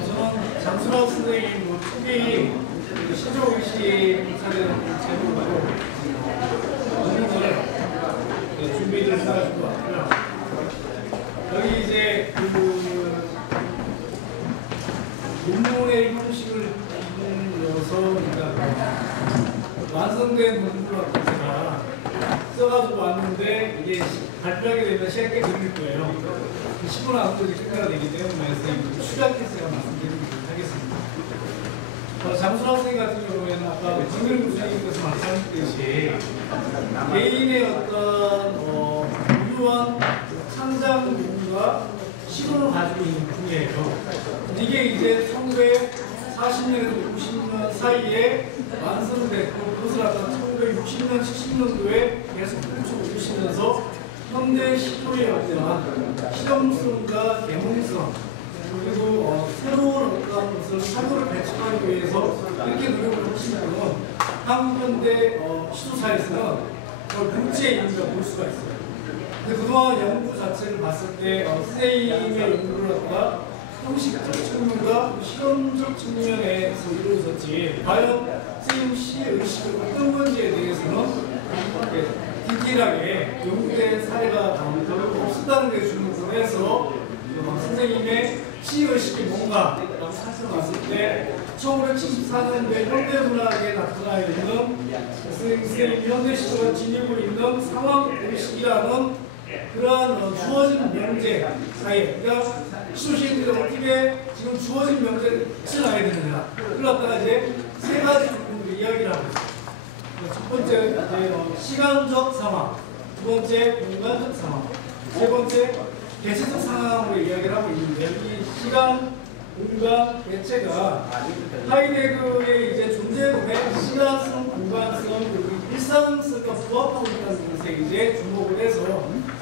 저는 장순환 선생님 초기 시조의식 차례는 제목으로 논문을 준비를 해가지고 왔고요. 여기 이제 논문의 형식을 이용해서 완성된 논문을 제가 써가지고 왔는데 이게 발표하게 되면 시간이 꽤 걸릴 거예요. 10분 안으로 끝내야 되기 때문에 추가해서 제가 말씀드리도록 하겠습니다. 장순환 선생님 같은 경우에는 아까 정길 교수님께서 말씀하셨듯이 개인의 어떤 유효한 창작 논문과 시도를 가지고 있는 분이에요. 이게 이제 1940년에서 60년 사이에 완성됐고 그것을 아까 1960년, 70년도에 계속 펼쳐오시면서 현대 시도의 어떤 실험성과 개몽성 그리고 새로운 어떤 것을 사고를 배출하기 위해서 이렇게 노력을 하시는 분은 한국 현대 시도사에서는 국제의 의미가 볼 수가 있어요. 근데 그동안 연구 자체를 봤을 때 선생님의 연구를 갖다가 형식적 측면과 실험적 측면에서 이루어졌지 과연 선생님 시의 의식이 어떤 건지에 대해서는 디테일하게 연구된 사례가 별로 없었다는 데 주목을 해서 선생님의 시의식이 뭔가라고 살펴봤을 때 1974년도에 현대문학에 나타나 있는 선생님 현대시도가 지니고 있는 상황의식이라는 그러한 주어진 명제 사이 그러니까 시도시인들이 어떻게 지금 주어진 명제를 실행해야 되느냐 그걸 갖다가 이제 세 가지 부분으로 이야기를 하고 있습니다. 첫 번째 시간적 상황, 두 번째 공간적 상황, 세 번째 개체적 상황으로 이야기를 하고 있는데 이 시간, 공간, 개체가 하이데거의 이제 존재론의 시간성, 공간성, 그리고 일상성과 부합하고 있다는 것에 이제 주목을 해서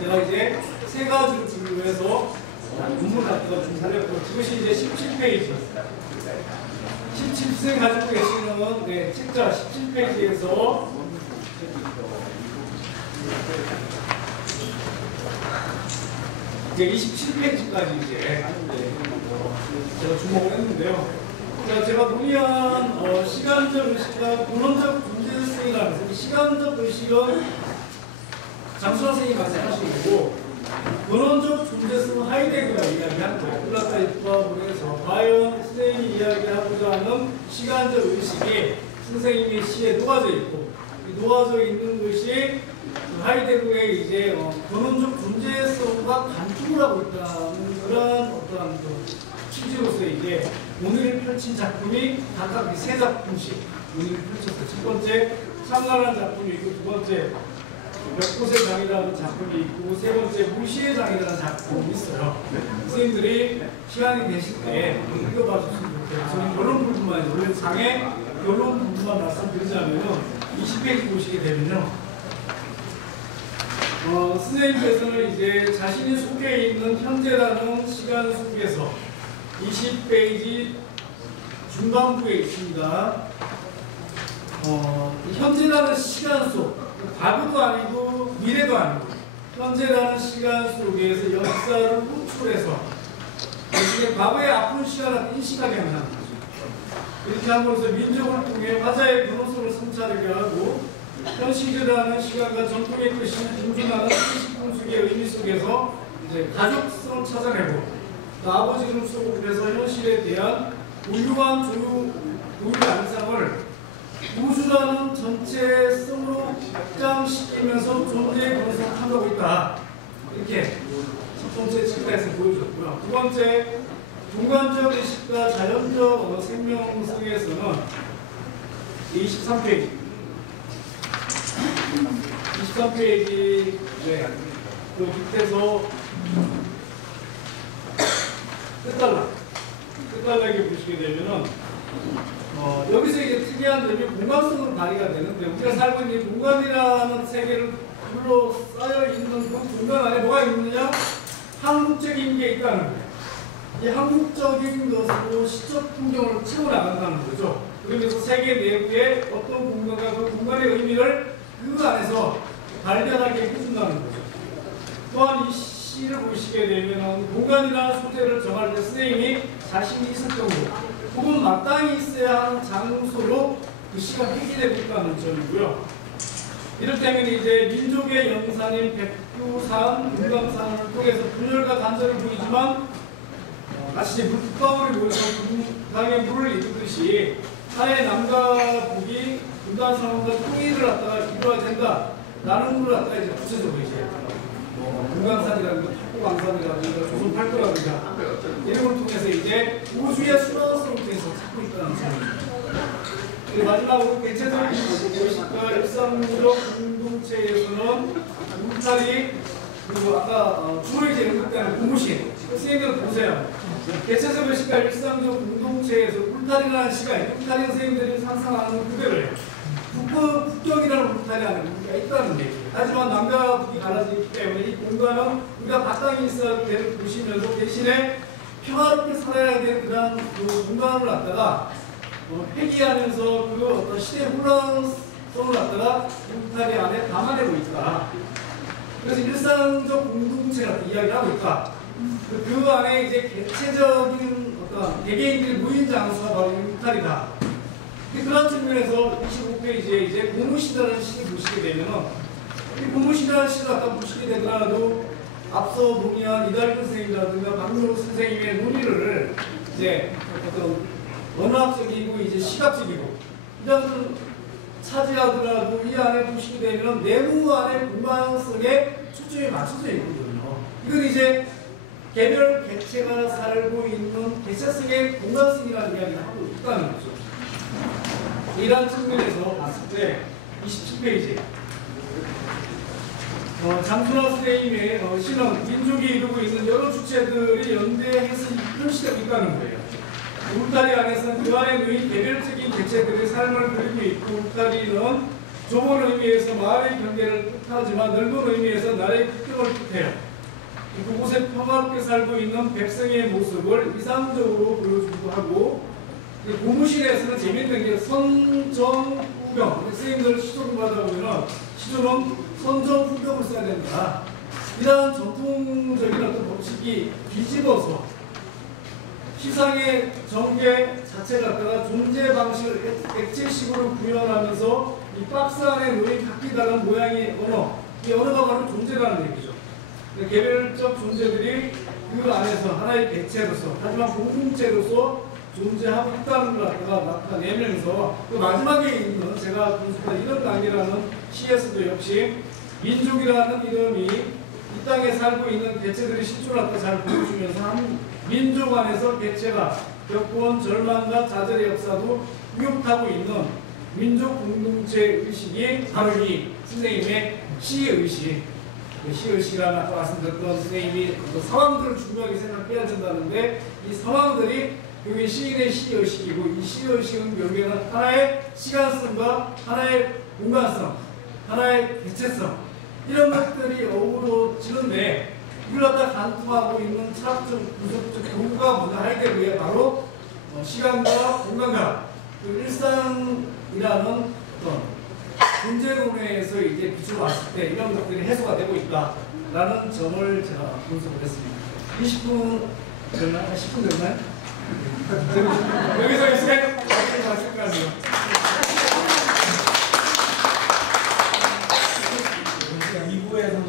제가 이제 세 가지를 분류해서 논문 갖다가 준비를 했고 이것이 이제 17페이지 17세 가지고 계시는 책자 17페이지에서 이제 27페이지까지 이제 제가 주목을 했는데요. 제가 논의한 시간적 의식과 근원적 존재성이라는 시간적 의식은 장순환 선생님이 말씀하신 거고 근원적 존재성은 하이데거가 이야기한 거예요. 플라토의 부합을 해서 과연 선생님이 이야기하고자 하는 시간적 의식이 선생님의 시에 녹아져 있고 이 녹아져 있는 것이 하이데거의 이제 근원적 존재성과 간통을 하고 있다는 그런 어떠한 취지로서 이제 논의를 펼친 작품이 각각 세 작품씩 논의를 펼쳤어요. 첫 번째 참나라는 작품이 있고 두 번째 벽꽃의 장이라는 작품이 있고 세 번째 무시의 장이라는 작품이 있어요. 선생님들이 시간이 되실 때 읽어봐 주시면 좋겠어요. 저는 이런 부분만 원래 장의 이런 부분만 말씀드리자면은 20페이지 보시게 되면요. 선생님께서는 이제 자신이 속해 있는 현재라는 시간 속에서 20페이지 중반부에 있습니다. 현재라는 시간 속 과거도 아니고 미래도 아니고 현재라는 시간 속에서 역사를 호출해서 과거의 아픈 시간을 인식하게 한다는 거죠. 이렇게 함으로써 민족을 통해 화자의 근원성을 성찰하게 하고 현실이라는 시간과 전통의 뜻이 공존하는 의식분석의 의미 속에서 이제 가족성을 찾아내고 또 아버지 이름 속에서 현실에 대한 고유한 고유의 안상을 우주라는 전체성으로 확장시키면서 존재의 근원성을 탐하고 있다. 이렇게 첫 번째 칠가에서 보여줬고요. 두 번째 공간적 의식과 자연적 생명성에서는 23페이지 23페이지 그 밑에서 끝단락에 보시게 되면은 여기서 이제 특이한 점이 공간성으로 발휘가 되는데 우리가 살고 있는 공간이라는 세계를 둘러싸여 있는 그 공간 안에 뭐가 있느냐? 한국적인 게 있다는 거예요. 이 한국적인 것으로 시적 풍경을 채워나간다는 거죠. 그러면서 세계 내부에 어떤 공간과 그 공간의 의미를 그 안에서 발견하게 해준다는 거죠. 또한 이 시를 보시게 되면 공간이나 소재를 정할 때 선생님이 자신이 있을 경우 혹은 마땅히 있어야 하는 장소로 그 시가 획기되고 있다는 점이고요. 이를테면 이제 민족의 영산인 백두산, 금강산을 통해서 분열과 단절을 보이지만 마치 물방울이 모여서 금강에 물을 이루듯이 하나의 남과 북이 금강산과 통일을 갖다가 이루어야 된다. 라는 걸 갖다가 이제 구체적으로 이제 금강산이라든가 탁구강산이라든가 조선 팔도라든가 이런 걸 통해서 이제 우주의 순환성을 통해서 찾고 있다는 점입니다. 그리고 마지막으로 개체적인 의식과 일상적 공동체에서는 울타리 그리고 아까 주로 이제 언급되는 고무신 선생님들 보세요. 개체적 의식과 일상적 공동체에서 울타리라는 시가 울타리 선생님들이 상상하는 그대로예요. 북경이라는 울타리 안에 우리가 있다는 얘기예요. 하지만 남과 북이 갈라지기 때문에 이 공간은 우리가 마땅히 있어야 될 곳이면서 대신에 평화롭게 살아야 될 그런 그 공간을 갖다가 회귀하면서 그 어떤 시대 혼란성을 갖다가 울타리 안에 담아내고 있다. 그래서 일상적 공동체 같은 이야기를 하고 있다. 그 안에 이제 개체적인 어떤 개개인들이 모인 장소가 바로 울타리다. 그런 측면에서 25페이지에 이제 고무시다라는 시를 보시게 되면은 이 고무시다라는 시를 갖다 보시게 되더라도 앞서 논의한 이달근 선생님이라든가 박노 선생님의 논의를 이제 어떤 원학적이고 이제 시각적이고 이런 것을 차지하더라도 이 안에 보시게 되면 내부 안에 공간성에 초점이 맞춰져 있거든요. 이건 이제 개별 개체가 살고 있는 개체성의 공간성이라는 이야기를 하고 있다는 거죠. 이런 측면에서 봤을 때 27페이지 장순화 선생님의 시는 민족이 이루고 있는 여러 주체들이 연대해서 표시되고 있다는 거예요. 울타리 안에서는 그 안에 놓인 개별적인 개체들의 삶을 그리고 있고 울타리는 좁은 의미에서 마을의 경계를 뜻하지만 넓은 의미에서 나라의 국경을 뜻해요. 그곳에 평화롭게 살고 있는 백성의 모습을 이상적으로 보여주기도 하고 고무실에서는 재밌는 게 선정후경 선생님들 시조 공부하다 보면 시조는 선정후경을 써야 된다. 이러한 전통적인 어떤 법칙이 뒤집어서 시상의 전개 자체를 갖다가 존재 방식을 액체식으로 구현하면서 이 박스 안에 놓인 각기 다른 모양의 언어, 이 언어가 바로 존재라는 얘기죠. 개별적 존재들이 그 안에서 하나의 개체로서 하지만 공동체로서 존재하고 있다는 걸 갖다가 나타내면서 그 마지막에 있는 제가 분석한 이런 단계라는 시에서도 역시 민족이라는 이름이 이 땅에 살고 있는 개체들의 실존을 갖다 잘 보여주면서 한 민족 안에서 개체가 겪어온 절망과 좌절의 역사도 구욕하고 있는 민족 공동체 의식이 바로 이 선생님의 시의식. 시의식이라는 아까 말씀드렸던 선생님이 상황들을 중요하게 생각해야 된다는데 이 상황들이 여기 시인의 시의식이고 이 시의식은 결국에는 하나의 시간성과 하나의 공간성, 하나의 개체성 이런 것들이 어우러지는데 이걸 갖다 간투하고 있는 철학적, 구속적 교구가 뭐냐 하이데거의 바로 시간과 공간과 그 일상이라는 어떤 존재론에서 이제 비추어 왔을 때 이런 것들이 해소가 되고 있다라는 점을 제가 분석을 했습니다. 20분 됐나요? 10분 됐나요? 여기서 있으면 마실까요? 2부에서는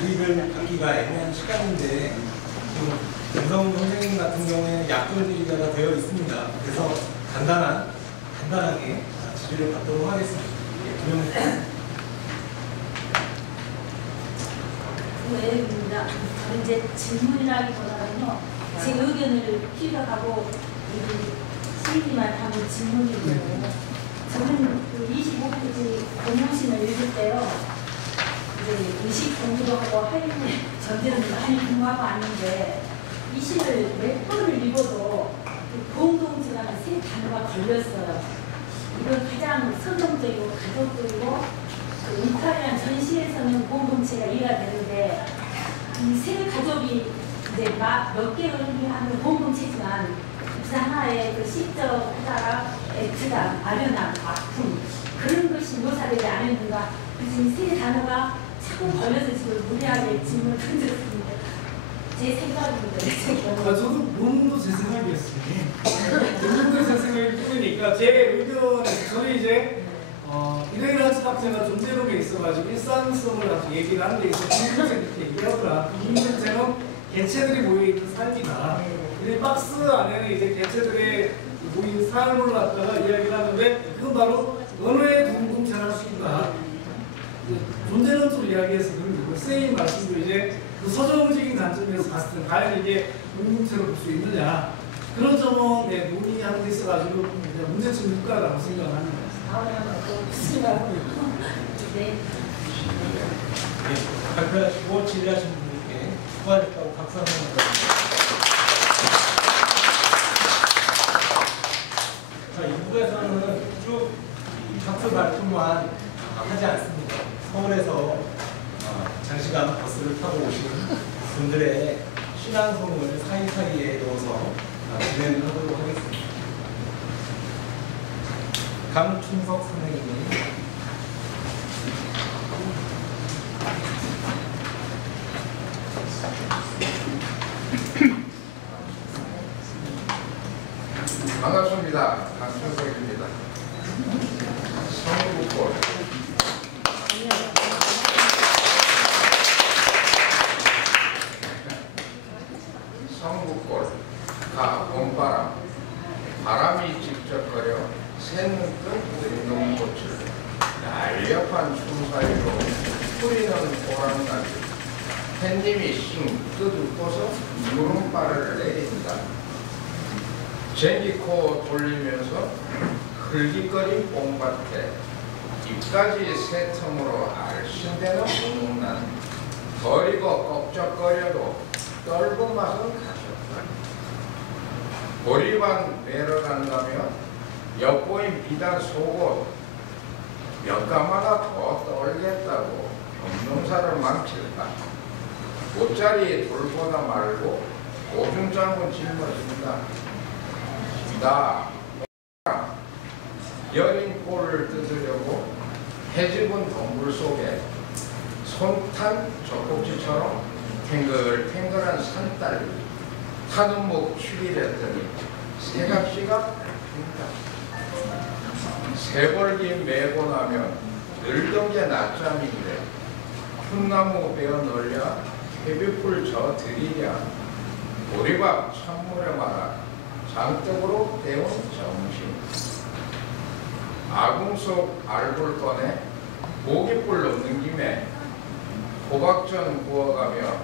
주의를 갖기가 애매한 시간인데 김성훈 선생님 같은 경우에는 약돌들이가 되어 있습니다. 그래서 간단하게 질의를 받도록 하겠습니다. 네, 이제 질문이라기보다는요, 제 의견을 피력하고 시인님한테 하는 질문이고요. 저는 그 25페이지 공무신을 읽을 때요, 이제 의식 공부도 하고 할일 전제는 많이 공부하고 왔는데 이 시를 몇 번을 읽어도 그 공동체라는 세 단어가 걸렸어요. 이건 가장 선정적이고 가족적이고 그 울타리라는 전시에서는 공동체가 이해가 되는데 이 세 가족이 이제 몇 개를 의미하는 공동체지만 그 하나의 그 시적 하다가 애트다, 아련함, 아픔 그런 것이 묘사되지 않았는가. 그래서 이 세 단어가 자꾸 걸려서 지금 무리하게 질문을 던졌습니다. 제 생각입니다. 저도 본인도 제 생각이었어요. 본인도 제 생각일 뿐이니까 제 의견에서 저는 이제 이래이러한 학생가 존재론에 있어가지고 일상성을 가지고 얘기를 하는 데 있어서 국민생 이렇게 얘기하더라. 국민생은 개체들이 모여있는 삶이다. 이 박스 안에는 이제 개체들의 모인 삶을 갖다가 이야기를 하는데 그건 바로 언어의 공동체라고 할 수 있다. 존재론으로 이야기해서 그런 거고 선생님 말씀도 이제 그 서정적인 관점에서 봤을 때 과연 이게 공동체로 볼 수 있느냐 그런 점은 논의하는 데 있어가지고 문제점 육가라고 생각합니다. 무슨 말이에요? 네. 발표하시고 질의하신 분들께 수고하셨다고 박수 한번 드립니다. 자, 이부에서는 쭉 학술 발표만 하지 않습니다. 서울에서 장시간 버스를 타고 오신 분들의 신앙송을 사이사이에 넣어서 진행을 하도록 하겠습니다. 강춘석 선생님. 반갑습니다. 강춘석입니다. 성북골 성북골 가 봄바람 바람이 직접거려 새는 끝 운동꽃을 날렵한 춤 사이로 뿌리는 오랑나비 햇님이 싱 뜯고서 누름바를 내린다. 쟁기코 돌리면서 흘기거린 뽕밭에 입까지 새 틈으로 알신대는 우는난 버리고 꺽적거려도 떫은 맛은 가셨다. 보리반 매러 간다며 엿보인 비단 속옷 몇 가마나 더 떨겠다고 경농사를 망칠까. 옷자리 돌보다 말고 오중장군 짊어진다. 나 여린 꼴을 뜯으려고 해집은 동굴 속에 손탄 젖꼭지처럼 탱글탱글한 산딸기 타는 목 추리랬더니 새각시각 핀다. 새벌기 메고 나면 늘던 게 낮잠인데 풋나무 베어 널려 회비풀 저 들이랴 보리밥 찬물에 말아 장떡으로 데운 점심 아궁 속 알볼 꺼내 고깃불 넣는 김에 호박전 구워가며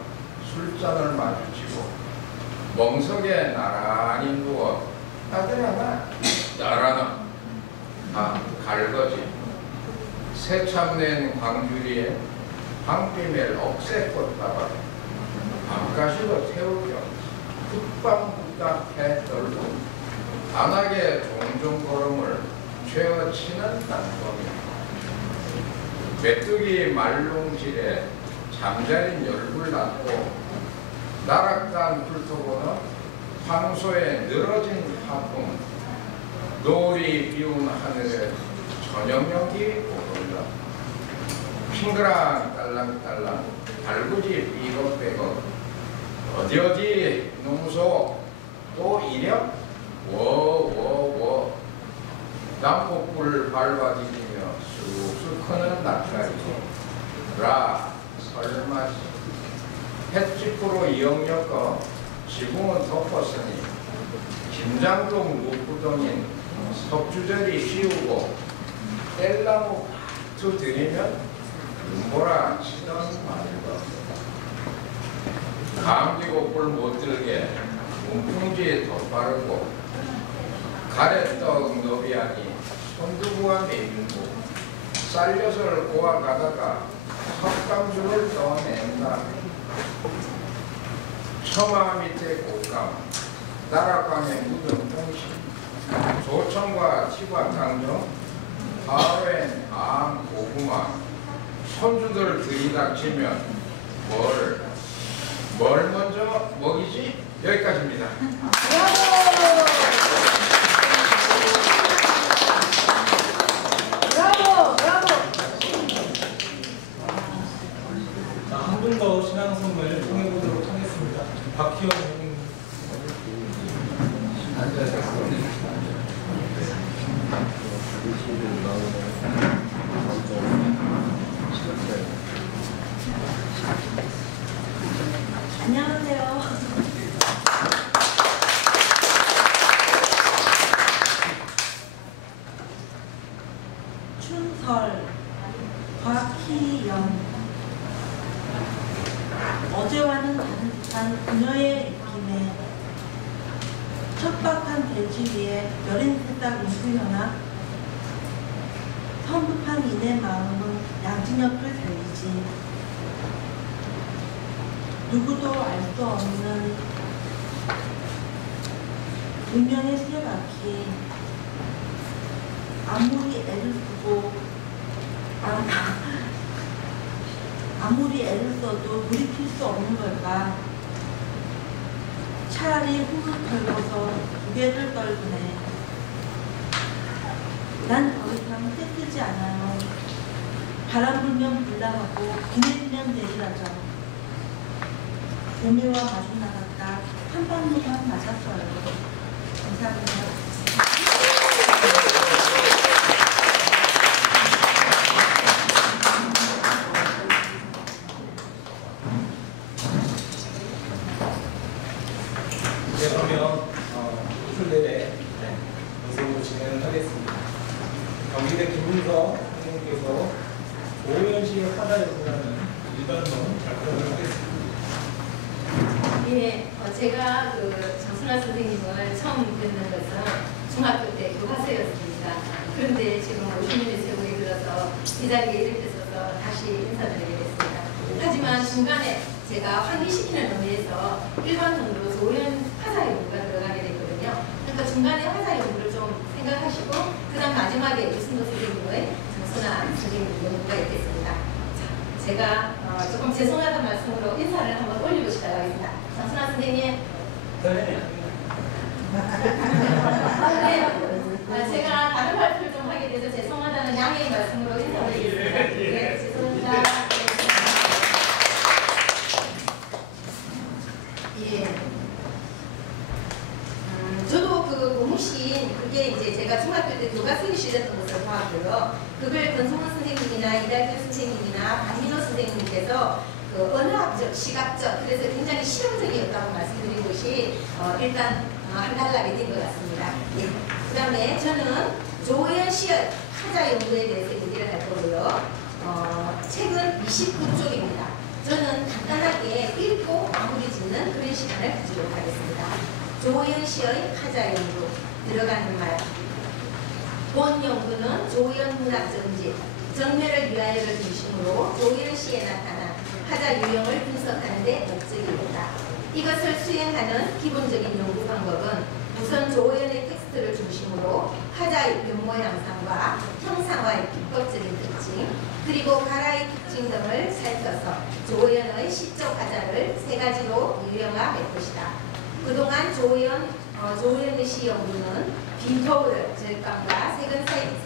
술잔을 마주치고 멍석에 나란히 누워 아들아 나라나 갈거지 새참낸 광주리에 방비멜 억새꽃다발 밤가시로 태우겨 굿밤굿밤 해 떨고 안하게 종종 걸음을 죄어치는 난범이 메뚜기 말롱질에 잠자린 열불 났고 나락단 불토고는 황소에 늘어진 화풍 노을이 비운 하늘에 저녁연기 오른다. 핑그랑 딸랑딸랑 달구지 삐걱빼걱 어디 농소 또 이력 워워워 남폭불 밟아디디며 쑥쑥 크는 낯가리 라 설마시 햇집으로 이역엮어 지붕은 덮었으니 김장동 무구덩인 석주절이 씌우고 뗄나무 밭투 들이면 눈보라 치던 말이다. 감기고 뿔 못 들게 문풍지 덧바르고 가래떡 너비하니 손두부와 메밀고 쌀엿을 꼬아가다가 석감주를 떠낸다. 처마 밑에 꽃감 나락감에 묻은 홍시 조청과 치과탕정 하루엔 암 고구마 손주들 들이닥치면 뭘 먼저 먹이지? 여기까지입니다. 브라보! 브라보! 한 분 더 신앙송을 통해보도록 하겠습니다. 척박한 대지 위에 여린 새싹 인수연합 성급한 이내 마음은 양진역을 달리지. 누구도 알 수 없는 운명의 수레바퀴. 아무리 애를 쓰고 아무리 애를 써도 돌이킬 수 없는 걸까? 차라리 흙을 털고서 고개를 떨구네. 난 더 이상 떼쓰지 않아요. 바람 불면 불나가고 비 내리면 내리라죠. 오미와 마주 나갔다. 한 방울만 맞았어요. 감사합니다. 네, 그러면 술대회 방송으로 진행을 하겠습니다. 경기대 김문서 선생님께서 조호연 씨의 화자역이라는 일반론 작품을 하겠습니다. 예, 제가 정순아 선생님을 처음 뵙는 것은 중학교 때 교과서였습니다. 그런데 지금 50년의 세월이 들어서 이 자리에 이렇게 서서 다시 인사드리게 됐습니다. 하지만 중간에 제가 환기시키는 의미에서 일반론으로 조호연 화자 연구가 들어가게 됐거든요. 그러니까 중간에 화자 연구를 좀 생각하시고 그 다음 마지막에 유승도 선생님의 정순아 선생님 연구가 있겠습니다. 자, 제가 조금 죄송하다는 말씀으로 인사를 한번 올리고 싶다고 하겠습니다. 정순아 선생님. 네. 제가 다른 발표를 좀 하게 돼서 죄송하다는 양해의 말씀으로 인사드리겠습니다. 네, 죄송합니다. 예. 저도 그 고무신 그게 이제 제가 중학교 때 교과서에 실렸던 것을 봤고요. 그걸 권성훈 선생님이나 이달균 선생님이나 박민호 선생님께서 그 언어학적, 시각적, 그래서 굉장히 실용적이었다고 말씀드린 것이 일단 한달나게 된 것 같습니다. 예. 그 다음에 저는 조호연 씨의 화자 연구에 대해서 얘기를 할 거고요. 책은 29쪽입니다. 저는 간단하게 읽고 마무리 짓는 그런 시간을 가지도록 하겠습니다. 조호연 씨의 화자 연구 들어가는 말. 본 연구는 조호연 문학 전집, 정멸을 위하여를 중심으로 조호연 씨에 나타난 화자 유형을 분석하는 데 목적이 있다. 이것을 수행하는 기본적인 연구 방법은 우선 조호연의 텍스트를 중심으로 화자의 면모 양상과 형상화의 기법적인 특징, 그리고 가라의 특징 등을 살펴서 조호연의 시적 화자를 세 가지로 유형화할 것이다. 그동안 조호연의 시 연구는 빈토를 절감과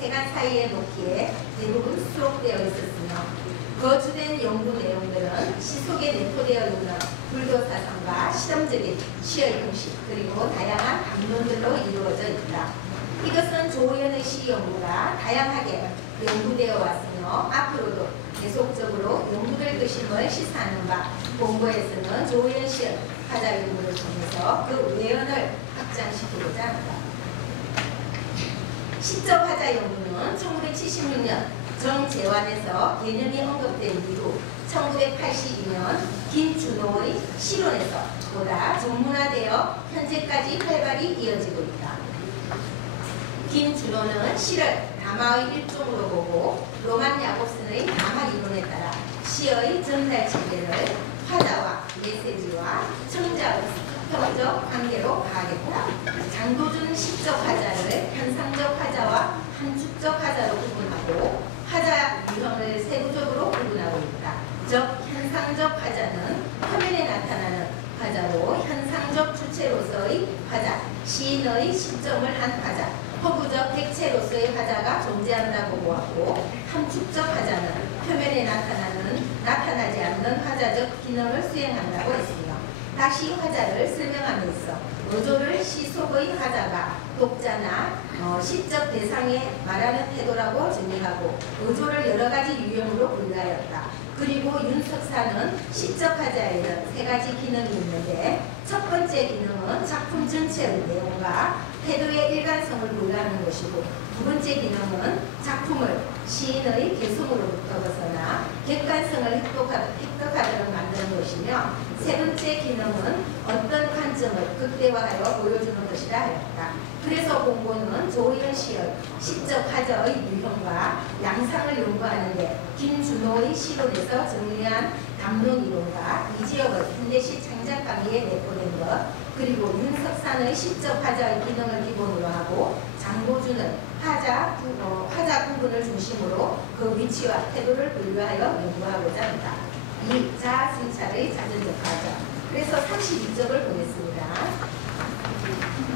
세간 사이에 놓기에 대부분 수록되어 있었으며 거주된 연구 내용들은 시 속에 내포되어 있는 불교 사상과 실험적인 시의 형식 그리고 다양한 담론들로 이루어져 있다. 이것은 조호연의 시 연구가 다양하게 연구되어 왔으며 앞으로도 계속적으로 연구될 것임을 시사하는 바 본고에서는 조호연 시의 화자 연구를 통해서 그 외연을 확장시키고자 한다. 시적 화자 연구는 1976년 정재환에서 개념이 언급된 이후 1982년 김준호의 실론에서 보다 전문화되어 현재까지 활발히 이어지고 있다. 김준호는 시를 담화의 일종으로 보고 로만 야곱슨의 담화 이론에 따라 시의 전달 체계를 화자와 메시지와 청자의 수평적 관계로 파악했다. 장도준 시적 화자를 현상적 화자와 함축적 화자로 구분하고 화자 유형을 세부적으로 구분하고 있다. 즉 현상적 화자는 화면에 나타나는 화자로 현상적 주체로서의 화자, 시인의 시점을 한 화자, 허구적 객체로서의 화자가 존재한다고 보았고 함축적 화자는 표면에 나타나지 않는 화자적 기능을 수행한다고 했으며 다시 화자를 설명하면서 어조를 시 속의 화자가 독자나 시적 대상에 말하는 태도라고 정의하고 어조를 여러 가지 유형으로 분류하였다. 그리고 윤석사는 시적 화자에는 세 가지 기능이 있는데 첫 번째 기능은 작품 전체의 내용과 태도의 일관성을 분류하는 것이고 두 번째 기능은 작품을 시인의 개성으로부터 벗어나 객관성을 획득하도록 만드는 것이며 세 번째 기능은 어떤 관점 장점을 극대화하여 보여주는 것이라 하였다. 그래서 공고는 조희연 씨의 시적 화자의 유형과 양상을 연구하는데 김준호의 시론에서 정리한 담론 이론과 이지혁의 현대시 창작 강의에 내포된 것, 그리고 윤석산의 시적 화자의 기능을 기본으로 하고 장도준의 화자 구분을 중심으로 그 위치와 태도를 분류하여 연구하고자 한다. 2. 자승찰의 자전적 화자. 그래서 32쪽을 보겠습니다.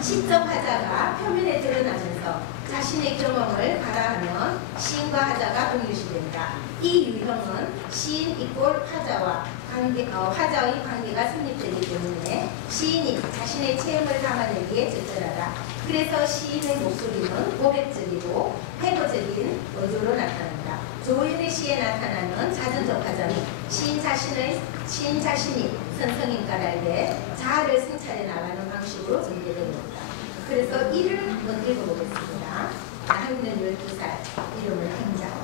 시적 화자가 표면에 드러나면서 자신의 경험을 발화하면 시인과 화자가 동일시된다. 이 유형은 시인 이꼴 화자와 화자의 관계가 성립되기 때문에 시인이 자신의 체험을 담아내기에 적절하다. 그래서 시인의 목소리는 고백적이고 회고적인 어조로 나타난다. 조희연의 시에 나타나는 자전적 화자는 시인 자신이 선성인가 달게 자아를 성찰해 나가는 방식으로 전개되는 것이다. 그래서 이를 한번 읽어보겠습니다. 나이는 12살, 이름은 행자.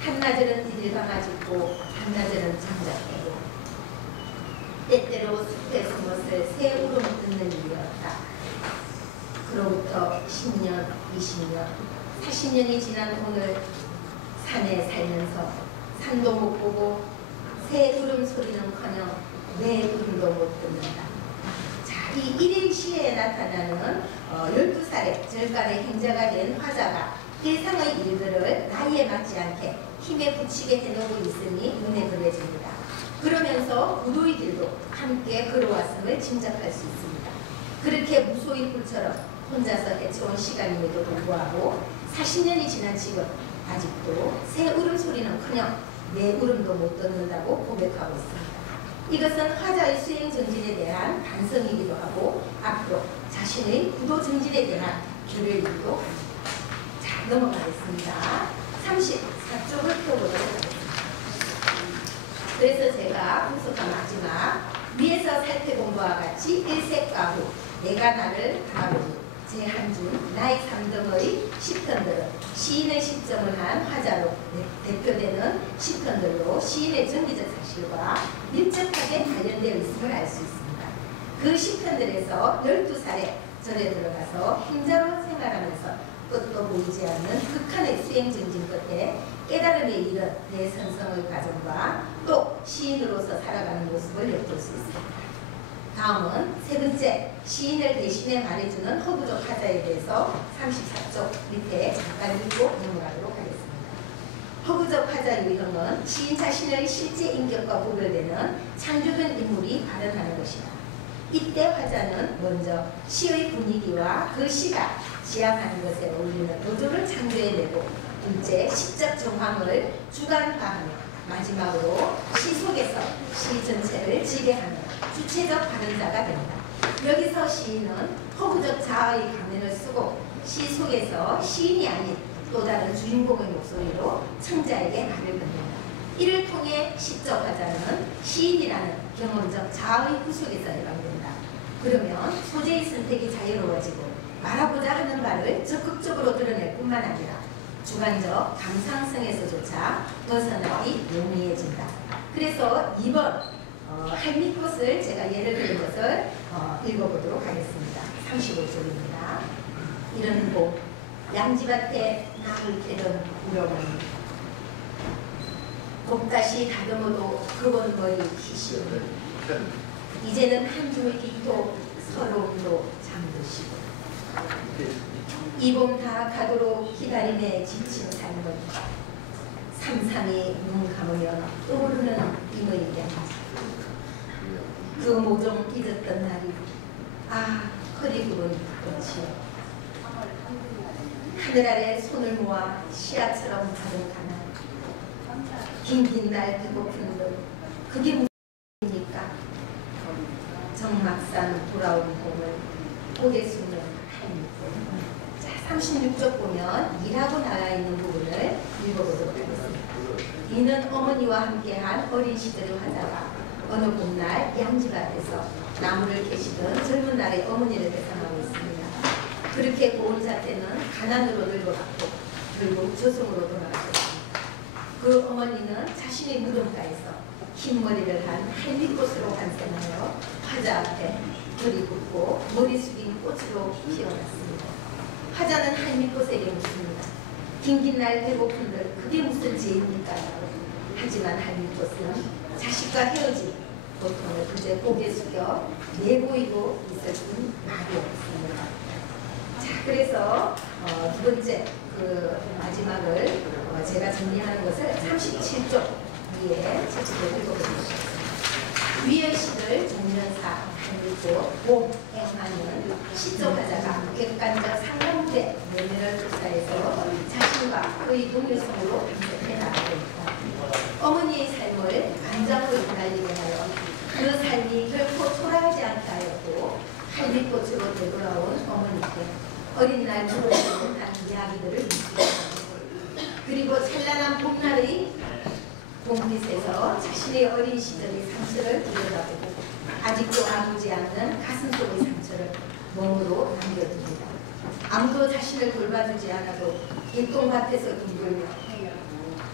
한나절은 디딜 강아지고 한나절은 장작이고 때때로 숲에 숨었을 새 울음 듣는 일이었다. 그로부터 10년, 20년, 40년이 지난 오늘 산에 살면서 산도 못 보고 새 울음 소리는커녕 내 울음도 못 듣는다. 자, 이 1일 시에 나타나는 12살의 절간의 행자가 된 화자가 일상의 일들을 나이에 맞지 않게 힘에 붙이게 해놓고 있으니 눈에 그려집니다. 그러면서 무도이들도 함께 걸어왔음을 짐작할 수 있습니다. 그렇게 무소의 불처럼 혼자서 헤쳐온 시간임에도 불구하고 40년이 지난 지금 아직도 새 울음소리는커녕 내 울음도 못 듣는다고 고백하고 있습니다. 이것은 화자의 수행 정진에 대한 반성이기도 하고 앞으로 자신의 구도 정진에 대한 기회이기도 합니다. 자, 넘어가겠습니다. 34쪽을 펴보도록 하겠습니다. 그래서 제가 분석한 마지막 위에서 살펴본 바와 같이 일색가후 내가 나를 바라보니 제1중 나의 3등의 시편들은 시인의 시점을 한 화자로 대표되는 시편들로 시인의 정기적 사실과 밀접하게 관련되어 있음을 알 수 있습니다. 그 시편들에서 12살에 절에 들어가서 행자로 생활하면서 끝도 보이지 않는 극한의 수행 정진 끝에 깨달음에 이른 대선성의 과정과 또 시인으로서 살아가는 모습을 엿볼 수 있습니다. 다음은 세 번째, 시인을 대신해 말해주는 허구적 화자에 대해서 34쪽 밑에 잠깐 읽고 넘어가도록 하겠습니다. 허구적 화자 유형은 시인 자신의 실제 인격과 구별되는 창조된 인물이 발현하는 것이다. 이때 화자는 먼저 시의 분위기와 그 시가 지향하는 것에 어울리는 어조를 창조해내고 둘째, 시적 정황을 주관화하며 마지막으로 시 속에서 시 전체를 지배하는 주체적 발언자가 된다. 여기서 시인은 허구적 자아의 가면을 쓰고 시 속에서 시인이 아닌 또 다른 주인공의 목소리로 청자에게 말을 건넨다. 이를 통해 시적 화자는 시인이라는 경험적 자아의 구속에서 해방된다. 그러면 소재의 선택이 자유로워지고 말하고자 하는 바를 적극적으로 드러낼 뿐만 아니라 주관적 감상성에서조차 벗어나기 용이해진다. 그래서 2번 할미꽃을 제가 예를 든 것을 읽어보도록 하겠습니다. 35쪽입니다. 이런 봄 양지밭에 나물 캐던 우렁은 곱다시 다듬어도 그건 머리 희시오니 이제는 한 줄기도 서로로 잠드시고 이 봄 다 가도록 기다림에 지친 삶은 삼삼이 눈 감으면 떠오르는 빙의 양지 그 모종 잊었던 날이 허리 굽은 꽃이요 하늘 아래 손을 모아 시야처럼 가득하나 긴긴 날 배고픈 듯 그게 무엇입니까? 정막산 돌아온 봄을 고개 숙는 할미꽃. 자, 36쪽 보면 이라고 나와 있는 부분을 읽어보도록 하겠습니다. 이는 어머니와 함께한 어린 시절의 화자가 어느 봄날 양지밭에서 나무를 캐시던 젊은 날의 어머니를 회상하고 있습니다. 그렇게 고운 자태는 가난으로 늙어갔고 결국 저승으로 돌아가셨습니다. 그 어머니는 자신의 무덤가에서 흰머리를 한 할미꽃으로 환생하여 화자 앞에 털이 굵고 머리 숙인 꽃으로 피어났습니다. 화자는 할미꽃에게 묻습니다. 긴긴 날 배고픈들 그게 무슨 죄입니까요? 하지만 할미꽃은 자식과 헤어진 고통을 그저 고개 숙여 내보이고 있을 뿐 말이 없습니다. 자, 그래서 두 번째 그 마지막을 제가 정리하는 것을 37쪽 위에 책을 읽어보겠습니다. 위의 시를 종면사 그리고 봄, 행하는 시적 화자가 객관적 상명대 면면을 조사해서 자신과 그의 동일성으로 분석해 나가고 있다. 어머니의 삶을 감정으로 휘날리게 하여 그 삶이 결코 초라하지 않게 하였고 할미꽃으로 되돌아온 어머니께 어린 날 들어오지 못한 이야기들을 묻고 그리고 찬란한 봄날의 봄빛에서 자신의 어린 시절의 상처를 들여다보고 아직도 아물지 않는 가슴 속의 상처를 몸으로 남겨둡니다. 아무도 자신을 돌봐주지 않아도 일동밭에서 둥글며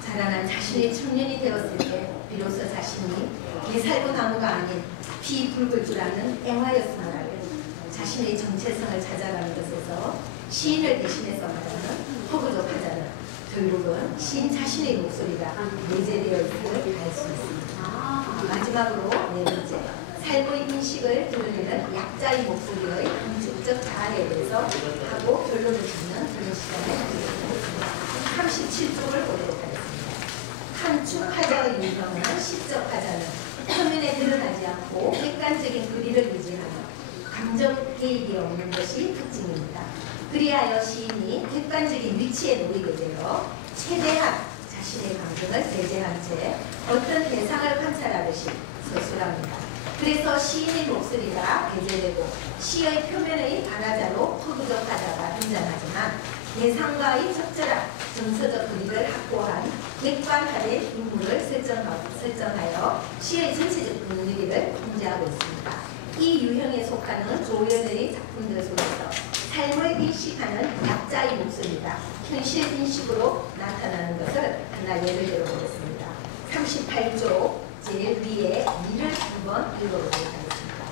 자라난 자신의 청년이 되었을 때 비로소 자신이 개살구 나무가 아닌 피 붉을 줄 아는 앵화였으나 자신의 정체성을 찾아가는 것에서 시인을 대신해서 말하는 허구적 화자는 결국은 시인 자신의 목소리가 내재되어 있음을 알 수 있습니다. 마지막으로 네 번째, 삶의 인식을 드러내는 약자의 목소리의 함축적 자아에 대해서 하고 결론을 짓는 그런 시간을 갖겠습니다. 37쪽을 보도록 하겠습니다. 한축 화자의 유형은 시적 화자는 표면에 드러나지 않고 객관적인 거리를 유지하는 감정 개입이 없는 것이 특징입니다. 그리하여 시인이 객관적인 위치에 놓이게 되어 최대한 자신의 감정을 배제한 채 어떤 대상을 관찰하듯이 서술합니다. 그래서 시인의 목소리가 배제되고 시의 표면의 발화자로 허구적 화자가 등장하지만 대상과의 적절한 정서적 거리를 확보한 객관화된 인물을 설정하여 시의 전체적 분위기를 통제하고 있습니다. 이 유형에 속하는 조연의 작품들 속에서 삶을 인식하는 약자의 목소리가 현실 인식으로 나타나는 것을 하나 예를 들어보겠습니다. 38쪽 제일 위에 미를 한번 읽어보도록 하겠습니다.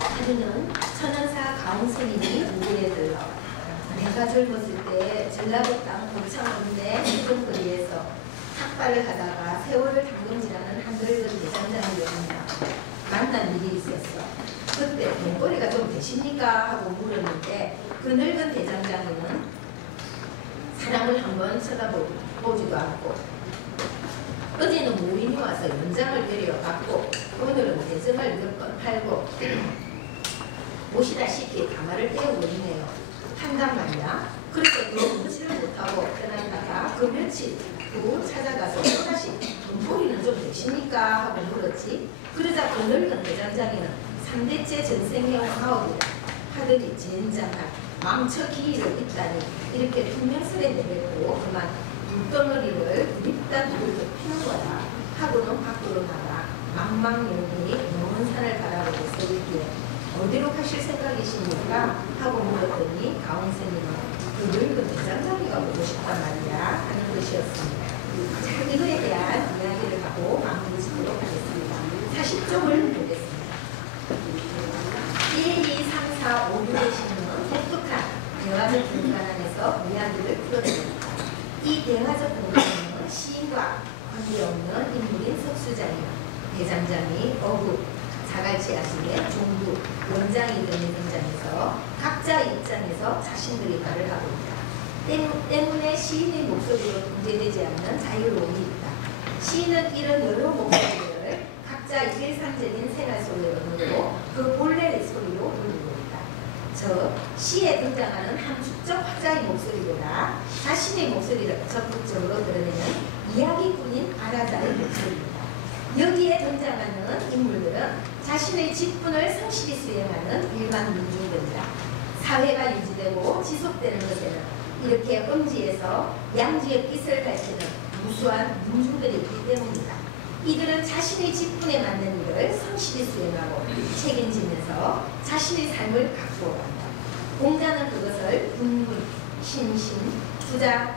하루는 천연사 가운스님이 우리에 들러 내가 젊었을 때 전라도 땅 고창읍내 무정거리에서 삭발을 하다가 세월을 담금질하는 한 늙은 대장장이를 만난 일이 있었어. 그때 돈벌이가 좀 되십니까? 하고 물었는데 그 늙은 대장장이는 사람을 한번 쳐다보지도 않고 어제는 모인이 와서 연장을 데려갔고 오늘은 대정을 몇 번 팔고 보시다시피 가마를 떼어버리네요. 한단 말이야. 그래서 그 며칠을 못하고 떠났다가 그 며칠 후 찾아가서 또다시 돈벌이는 좀 되십니까? 하고 물었지. 그러자 그 늙은 대장장이는 3대째 전생형 사업이다 하더니 젠장한 망쳐 기일을 잇다니 이렇게 분명스레 내뱉고 그만 물덩어리를 밑단 돌도 피는 거야 하고는 밖으로 나가 망망연히 먼 산을 바라보고 서 있기에 어디로 가실 생각이십니까? 하고 물었더니 가운스님은 그 늙은 대장장이가 보고 싶단 말이야 하는 것이었습니다. 자, 이거에 대한 이야기를 하고 마무리 짓도록 하겠습니다. 40쪽을 보겠습니다. 1, 2, 3, 4, 5, 6의 시는 독특한 대화적 공간 안에서 이야기를 풀어냅니다. 이 대화적 공간에는 시인과 관계없는 인물인 석수장이나 대장장이, 어부, 자갈치 아줌의 종부, 원장이 등이 등장해서 각자의 입장에서 자신들이 말을 하고 있다. 때문에 시인의 목소리로 통제되지 않는 자유로움이 있다. 시인은 이런 여러 목소리를 각자 일상적인 생활 소리로 넣고 그 본래의 소리로 부르고 있다. 즉, 시에 등장하는 함축적 화자의 목소리보다 자신의 목소리를 적극적으로 드러내는 이야기꾼인 발화자의 목소리입니다. 여기에 등장하는 인물들은 자신의 직분을 성실히 수행하는 일반 민중들이다. 사회가 유지되고 지속되는 것에는 이렇게 음지에서 양지의 빛을 밝히는 무수한 민중들이 있기 때문이다. 이들은 자신의 직분에 맞는 일을 성실히 수행하고 책임지면서 자신의 삶을 가꾸어간다. 공자는 그것을 분문, 신신, 부자,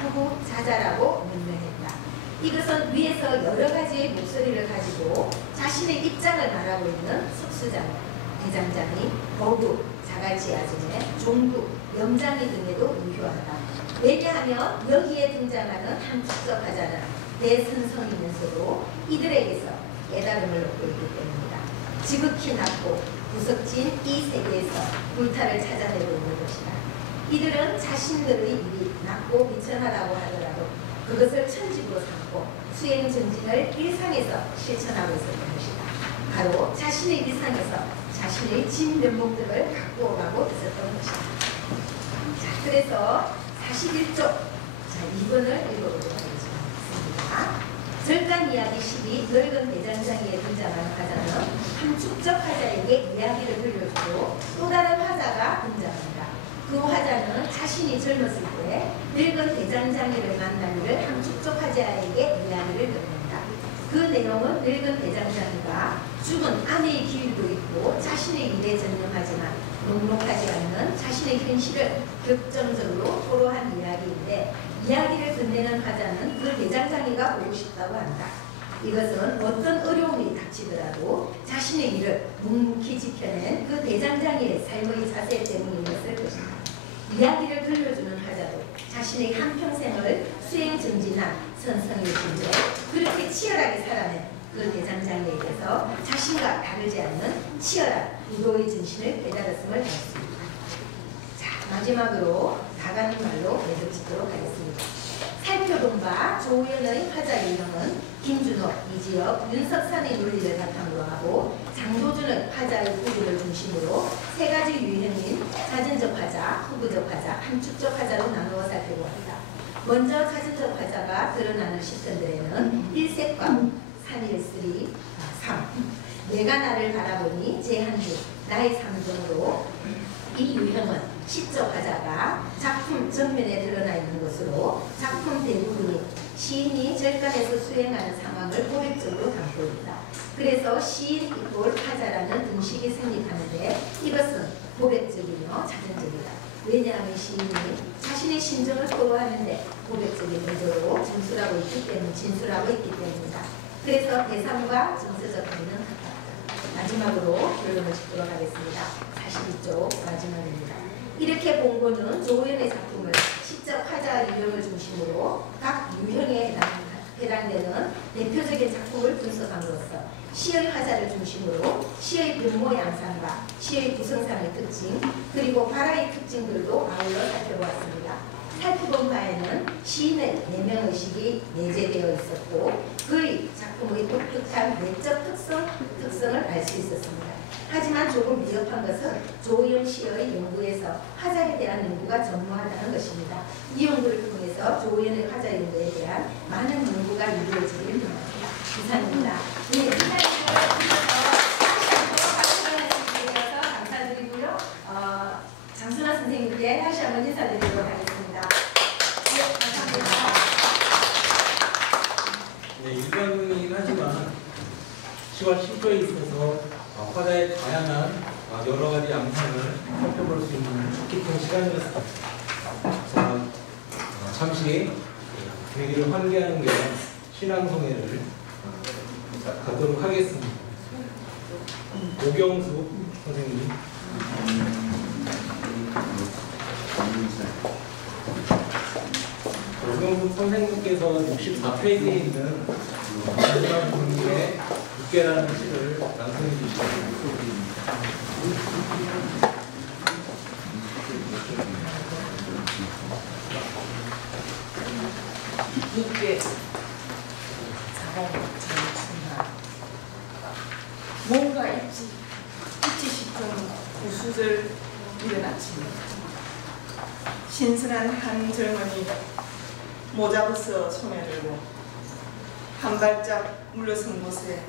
부부, 자자라고 명명했다. 이것은 위에서 여러 가지의 목소리를 가지고 자신의 입장을 말하고 있는 석수장, 대장장이, 거부, 자갈치 아줌매, 종구, 염장이 등에도 유효하다. 왜냐하면 여기에 등장하는 함축적 하자는 대선성이면서도 이들에게서 깨달음을 얻고 있기 때문이다. 지극히 낮고 구석진 이 세계에서 불타를 찾아내고 있는 것이다. 이들은 자신들의 일이 낮고 비천하다고 하더라도 그것을 천직으로 삼고 수행 정진을 일상에서 실천하고 있었던 것이다. 바로 자신의 일상에서 자신의 진 면목들을 갖고 가고 있었던 것이다. 자, 그래서 41쪽, 자, 2번을 읽어보도록 하겠습니다. 절간 이야기 12, 늙은 대장장이에 등장하는 화자는 함축적 화자에게 이야기를 들려주고 또 다른 화자가 등장합니다. 그 화자는 자신이 젊었을 때 늙은 대장장이를 만난 일을 함축적 화자에게 이야기를 듣는다. 그 내용은 늙은 대장장이가 죽은 아내의 기일도 있고 자신의 일에 전념하지만 녹록하지 않는 자신의 현실을 격정적으로 토로한 이야기인데 이야기를 끝내는 화자는 그 대장장이가 보고 싶다고 한다. 이것은 어떤 어려움이 닥치더라도 자신의 일을 묵묵히 지켜낸 그 대장장이의 삶의 자세 때문이었을 것이다. 이야기를 들려주는 화자도 자신의 한평생을 수행 정진한 선성의 존재, 그렇게 치열하게 살아낸 그 대장장이에게서 자신과 다르지 않는 치열한 우도의 정신을 깨달았음을 알 수 있다. 자, 마지막으로 다가는 말로 매듭짓도록 하겠습니다. 살펴본 바 조우연의 화자 유형은 김준호, 이지혁, 윤석산의 논리를 바탕으로 하고 장도준의 화자의 구조를 중심으로 세 가지 유형인 자전적 화자, 후구적 화자, 함축적 화자로 나누어 살펴보았다. 먼저 자전적 화자가 드러나는 시편들에는 일색과 313, 3 내가 나를 바라보니 제한주 나의 삶중으로 이 유형은 시적 화자가 작품 전면에 드러나 있는 것으로 작품 대부분이 시인이 절간에서 수행하는 상황을 고백적으로 담고 있다. 그래서 시인 이꼴 화자라는 등식이 생략하는데 이것은 고백적이며 자전적이다. 왜냐하면 시인이 자신의 심정을 토로하는데 고백적인 의도로 진술하고 있기 때문이다. 그래서 대상과 정서적 의미는 같다. 마지막으로 결론을 짓도록 하겠습니다. 42쪽 마지막입니다. 이렇게 본고는 조우연의 작품을 시적 화자 유형을 중심으로 각 유형에 해당되는 대표적인 작품을 분석함으로써 시의 화자를 중심으로 시의 변모 양상과 시의 구성상의 특징 그리고 발화의 특징들도 아울러 살펴보았습니다. 살펴본 바에는 시인의 내면의식이 내재되어 있었고 그의 작품의 독특한 내적 특성을 알 수 있었습니다. 하지만 조금 미흡한 것은 조우연 시의 연구에서 화자에 대한 연구가 전무하다는 것입니다. 이 연구를 통해서 조우연의 화자 연구에 대한 많은 연구가 이루어지길 바랍니다. 이상입니다. 네, 이상입니다. 감사드리고요. 장순아 선생님께 다시 한번 인사드리도록 하겠습니다. 네, 감사합니다. 네, 일반이긴 하지만 시와 신조에 있어서 화자의 다양한 여러 가지 양상을 살펴볼 수 있는 뜻깊은 시간이었습니다. 자, 잠시 분위기를 환기하는 게 신앙송회를 갖도록 하겠습니다. 오경수 선생님. 오경수 선생님께서 64페이지에 있는 마지막 분위기에 육계라는 시를 낭송해 주시겠습니다. 육계 자발자였습니다. 뭔가 잊지 싶은 구수절 이른 아침에 신선한 한 젊은이 모자 벗어 손에 들고 한 발짝 물러선 곳에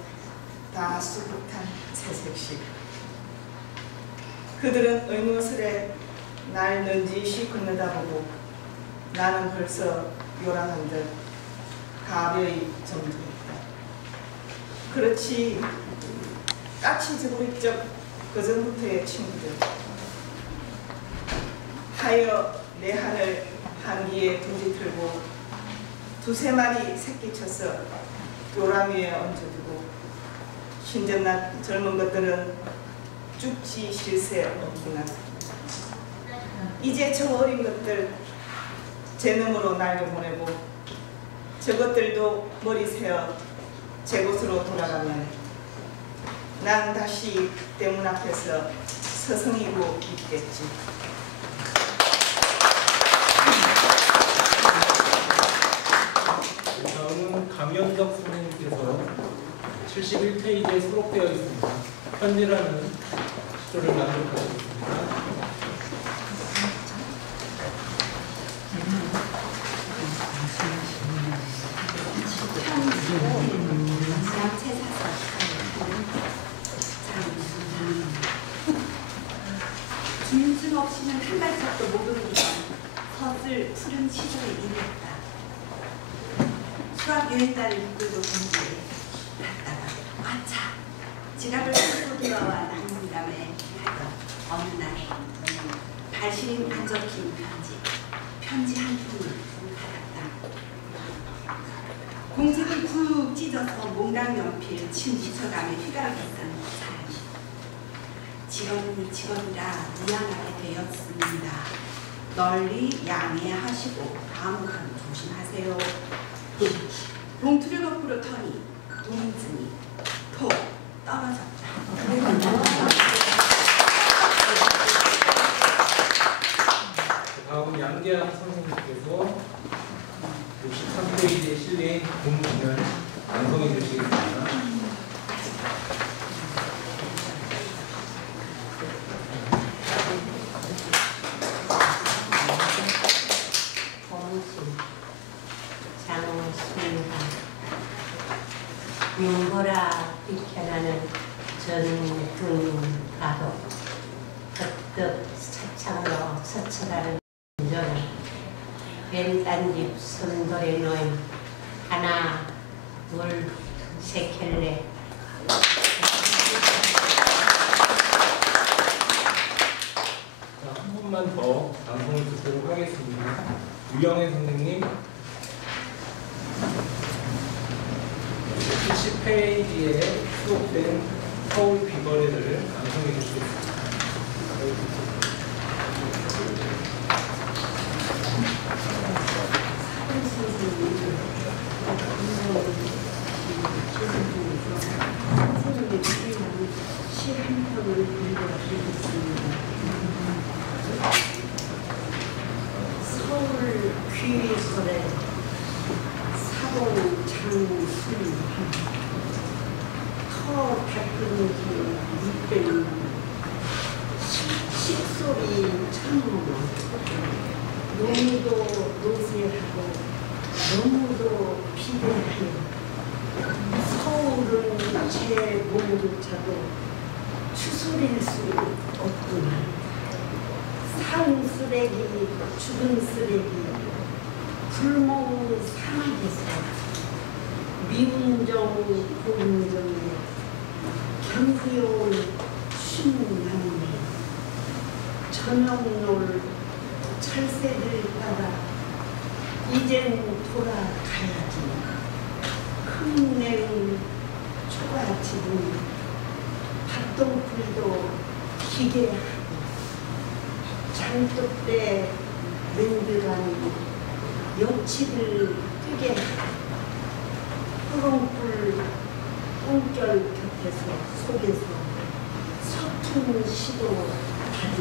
다 수북한 새색시 그들은 의무스레 날 넌지시 건너다보고 나는 벌써 요란한 듯 가벼이 정들었다. 그렇지 까치 저고리적 그전부터의 친구들 하여 내 하늘 한기에 둥지 틀고 두세 마리 새끼 쳐서 요람 위에 얹어두고 신전난 젊은 것들은 죽지 실세 없구나. 이제 저 어린 것들 제 놈으로 날려보내고 저것들도 머리 세어 제 곳으로 돌아가면 난 다시 대문 앞에서 서성이고 있겠지. 다음은 강현덕 선생님께서 71페이지에 수록되어 있습니다. 편지라는 시조를 낭독하셨습니다. 김윤승 없이는 한 발짝도 못 오르던 헛을 푸른 시절에 일했다. 수학 여행자를 이끌고 동지에 갔다가 아차! 지갑을 들고 돌아와 난감해 하던 어느 날 발시린 안 적힌 편지 한 통을 받았다. 공책을 푹 찢어서 몽당 연필 침 묻혀가며 휘가르게 쓴 사연. 직원이라 미안하게 되었습니다. 널리 양해하시고 다음부터는 조심하세요. 봉투를 거꾸로 터니 동인증이 톡 떨어졌다. 다음 양계한 선생님께서 63페이지에 실린 공문을 완성해 주시겠습니다. 윤보라 비켜나는 전등 가도 겉득 차창으로 서쳐가는 운전은 왼딴집 손돌에 놓인 하나 둘 세 켤레 한 번만 더 방송을 듣도록 하겠습니다. 유영애 선생님 70페이지에 수록된 서울 비거리를 방송해 주시겠습니다. 서울 귀설에 사본 장순 터 닦은 길 물빼는 식소리 참으로 너무도 노쇠하고 너무도 비대하여 서울은 제 몸조차도 추스릴 수 없구나. 산 쓰레기, 죽은 쓰레기, 굶어 사막에서 미운정, 고운정에 경구여운 쉰나무에 저녁놀 철새들 따라 이젠 돌아가야지. 흥내는 초가집은 밭동풀도 기계하고 장독대 맨들한 옆집을 뜨게 호롱불 꿈결 곁에서 속에서 서툰 시도 받은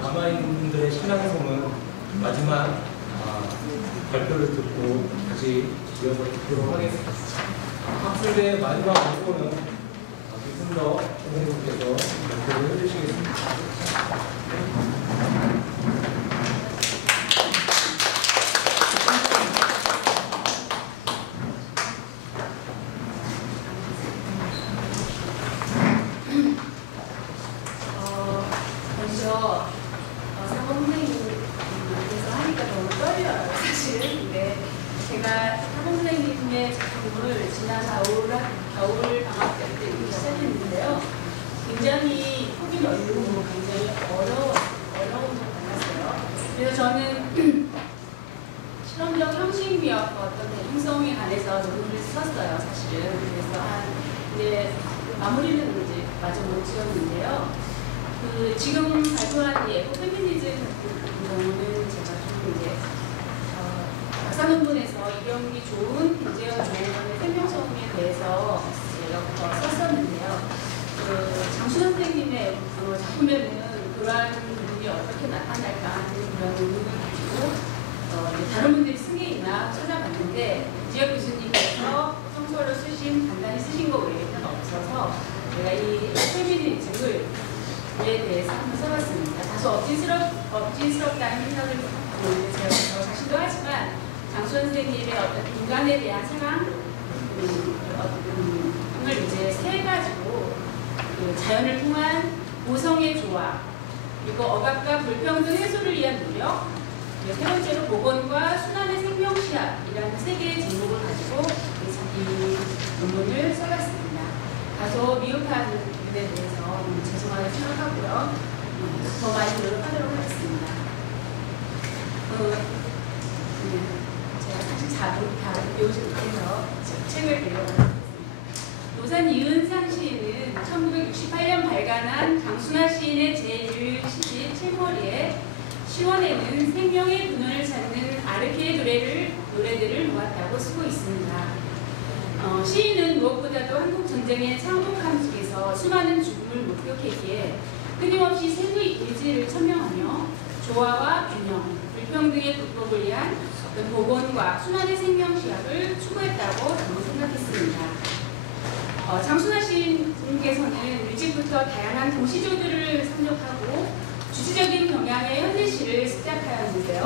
남아있는 분들의 신앙송은 마지막 발표를 듣고 다시 이어서 듣도록 하겠습니다. 학술대의 마지막 발표는 이순덕 선생님께서 발표를 해주시겠습니다. 먼저 사고 선생님께서 하니까 너무 떨려요, 사실은. 근데 제가 사고 선생님의 작품을 지난 겨울 방학 때 시작했는데요. 굉장히 폭이 넓고 굉장히 어려운 마무리는 이제 마저 못 지었는데요. 지금 발표한 이 에코 페미니즘 같은 경우는 제가 좀 이제 박사 논문에서 이경기 좋은, 김재현 좋은 생명성에 대해서 제가 썼었는데요. 장수 선생님의 작품에는 그러한 부분이 어떻게 나타날까 하는 그런 의문을 가지고 다른 분들이 쓴 게 있나 찾아봤는데 이지혁 교수님께서 성서를 간단히 쓰신 거 외에는 없어서 제가 이 페미니즘에 대해서 한번 써봤습니다. 다소 억진스럽다는 생각을 갖고 제가 저 자신도 하지만 장수 선생님의 어떤 인간에 대한 사랑을 이제 세 가지로 자연을 통한 보성의 조화, 그리고 억압과 불평등 해소를 위한 노력, 세 번째로 복원과 순환의 생명시합이라는 세 개의 제목을 가지고 이 논문을 써봤습니다. 다소 미흡한 부분에 대해서 죄송하게 생각하고요. 더 많이 노력하도록 하겠습니다. 제가 사실 다 배우지 못해서 책을 내려가겠습니다. 노산 이은상 시인은 1968년 발간한 장순아 시인의 제1시집 칠머리에 시원에는 생명의 근원을 찾는 아르케의 노래들을 모았다고 쓰고 있습니다. 시인은 무엇보다도 한국 전쟁의 참혹함 속에서 수많은 죽음을 목격했기에 끊임없이 생의 의지를 천명하며 조화와 균형, 불평등의 극복을 위한 어떤 복원과 순환의 생명시합을 추구했다고 저는 생각했습니다. 장순아 시인께서는 일찍부터 다양한 도시조들을 섭렵하고 주지적인 경향의 현대시를 시작하였는데요.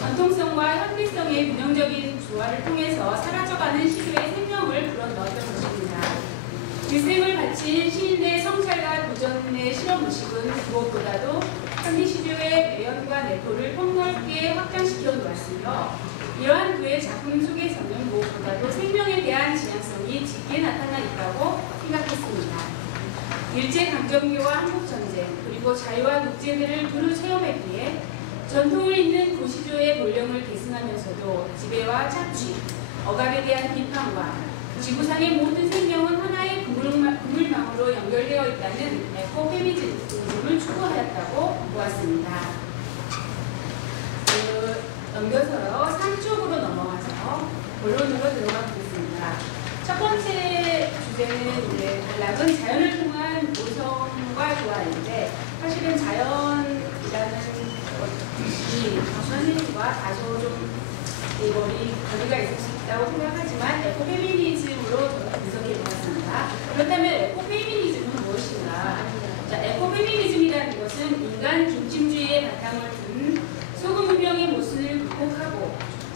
전통성과 현대성의 균형적인 조화를 통해서 사라져가는 시도의 생명을 불어넣었던 것입니다. 일생을 바친 시인의 성찰과 도전의 실험의식은 무엇보다도 현대시조의 매연과 내포를 폭넓게 확장시켜 놓았으며 이러한 그의 작품 속에서는 무엇보다도 생명에 대한 지향성이 짙게 나타나 있다고 생각했습니다. 일제강점기와 한국전쟁, 그리고 자유와 독재들을 두루 체험했기에 전통을 잇는 도시조의 본령을 계승하면서도 지배와 착취, 억압에 대한 비판과 지구상의 모든 생명은 하나의 그물망으로 연결되어 있다는 에코페미니즘을 추구하였다고 보았습니다. 넘겨서요, 3쪽으로 넘어가서 본론으로 들어가 보겠습니다. 첫 번째 주제는 이제 단락은 자연을 통한 모성과 조화인데 사실은 자연이라는 것이 장수 선생님과 다소 좀 거리가 있을 수 있다고 생각하지만 에코페미니즘으로 저는 분석해 보았습니다. 그렇다면 에코페미니즘은 무엇인가? 자, 에코페미니즘이라는 것은 인간 중심주의의 바탕을 둔 소금 운명의 모순을 극복하고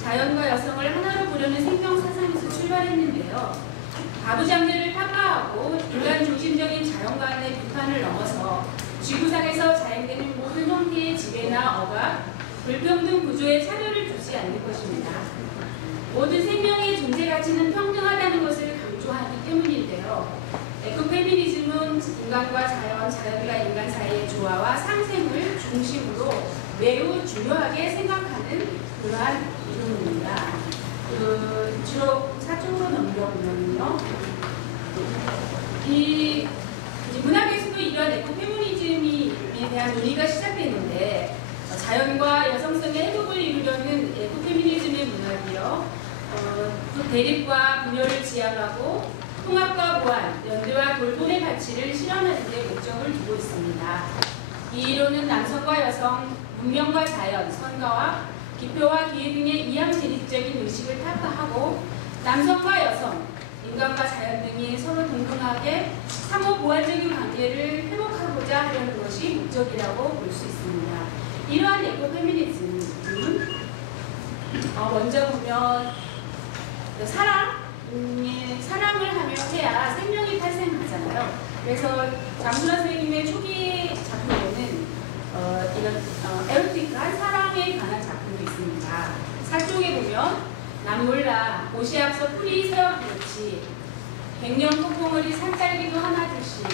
자연과 여성을 하나로 보려는 생명 사상에서 출발했는데요. 가부장제를 타파하고 인간 중심적인 자연관의 비판을 넘어서 지구상에서 자행되는 모든 형태의 지배나 억압, 불평등 구조에 차별을 두지 않는 것입니다. 모든 생명의 존재 가치는 평등하다는 것을 강조하기 때문인데요. 에코페미니즘은 인간과 자연, 자연과 인간 사이의 조화와 상생을 중심으로 매우 중요하게 생각하는 그러한 이론입니다. 주로 4쪽으로 넘겨보면요. 이 문학에서도 이런 에코페미니즘에 대한 논의가 시작되는데 자연과 여성성의 회복을 이루려는 에코페미니즘의 문학이요. 그 대립과 분열을 지향하고 통합과 보완, 연대와 돌봄의 가치를 실현하는 데 목적을 두고 있습니다. 이 이론은 남성과 여성, 문명과 자연, 선가와 기표와 기회 등의 이양 대립적인 의식을 타파하고 남성과 여성, 인간과 자연 등이 서로 동등하게 상호 보완적인 관계를 회복하고자 하려는 것이 목적이라고 볼 수 있습니다. 이러한 에코페미니즘은 먼저 보면 사랑을 하며 해야 생명이 탄생하잖아요. 그래서 장순아 선생님의 초기 작품에는 이런 에로틱한 사랑에 관한 작품도 있습니다. 4쪽에 보면 난 몰라 옷이 앞서 풀이 세워놓지 백년 폭풍우리 산딸기도 하나 둘씩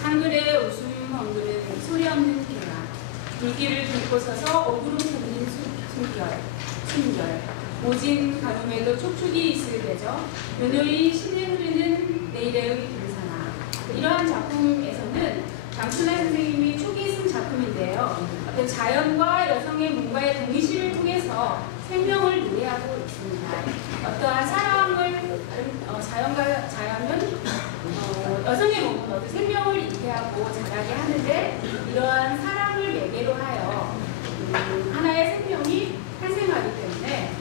상글의 웃음 헝그는 소리 없는 개가 불길을 들고 서서 오구름 솟는 숨결 모진 가뭄에도 촉촉이 있을 때죠. 요노이 신에 흐르는 내일의 동사나 이러한 작품에서는 장순환 선생님이 초기 쓴 작품인데요. 어떤 자연과 여성의 뭔가의 동시를 통해서 생명을 노래하고 있습니다. 어떠한 사랑을 자연은 여성의 몸은 어떤 생명을 잉태하고 자라게 하는데 이러한 사랑을 매개로 하여 하나의 생명이 탄생하기 때문에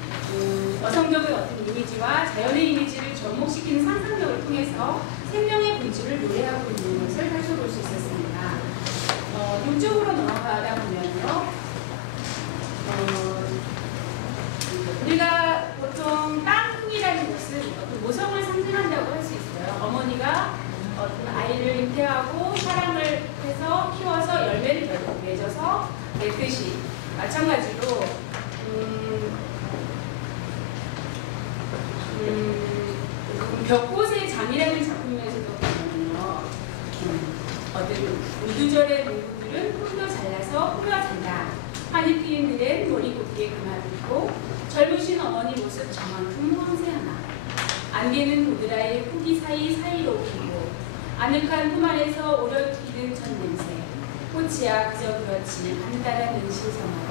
여성적인 어떤 이미지와 자연의 이미지를 접목시키는 상상력을 통해서 생명의 본질을 노래하고 있는 것을 살펴볼 수 있었습니다. 이쪽으로 넘어가다 보면요. 우리가 보통 땅이라는 것은 어떤 모성을 상징한다고 할 수 있어요. 어머니가 어떤 아이를 잉태하고 사랑을 해서 키워서 열매를 맺어서 맺듯이 마찬가지로 벽꽃의 장이라는 작품에서도 보면요. 어떤 우두절의 농부들은 홀도 잘라서 뿌려진다. 환히 트인 들은 머리고기에 그만두고 젊으신 어머니 모습 저만큼 황새하나. 안개는 도드라의 후기 사이로 피고 아늑한 품 안에서 오려 튀는 첫냄새. 꽃이야 그저 그렇지 간단한 은신성으로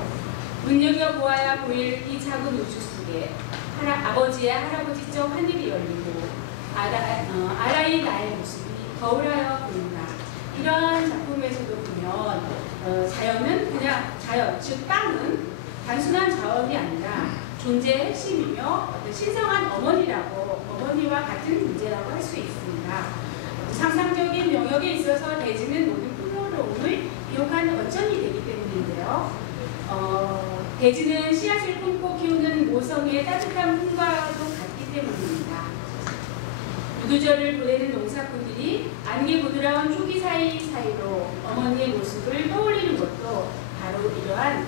눈여겨보아야 보일 이 작은 우주 속에 아버지의 할아버지적 하늘이 열리고 아라이 나의 모습이 거울하여 보인다. 이러한 작품에서도 보면 자연은 그냥 자연, 즉 땅은 단순한 자원이 아니라 존재의 핵심이며 어떤 신성한 어머니와 같은 존재라고 할 수 있습니다. 상상적인 영역에 있어서 대지는 모든 풍요로움을 비옥한 어쩐이 되기 때문인데요. 대지는 씨앗을 품고 키우는 모성의 따뜻한 품과도 같기 때문입니다. 우두절을 보내는 농사꾼들이 안개 부드러운 초기 사이로 어머니의 모습을 떠올리는 것도 바로 이러한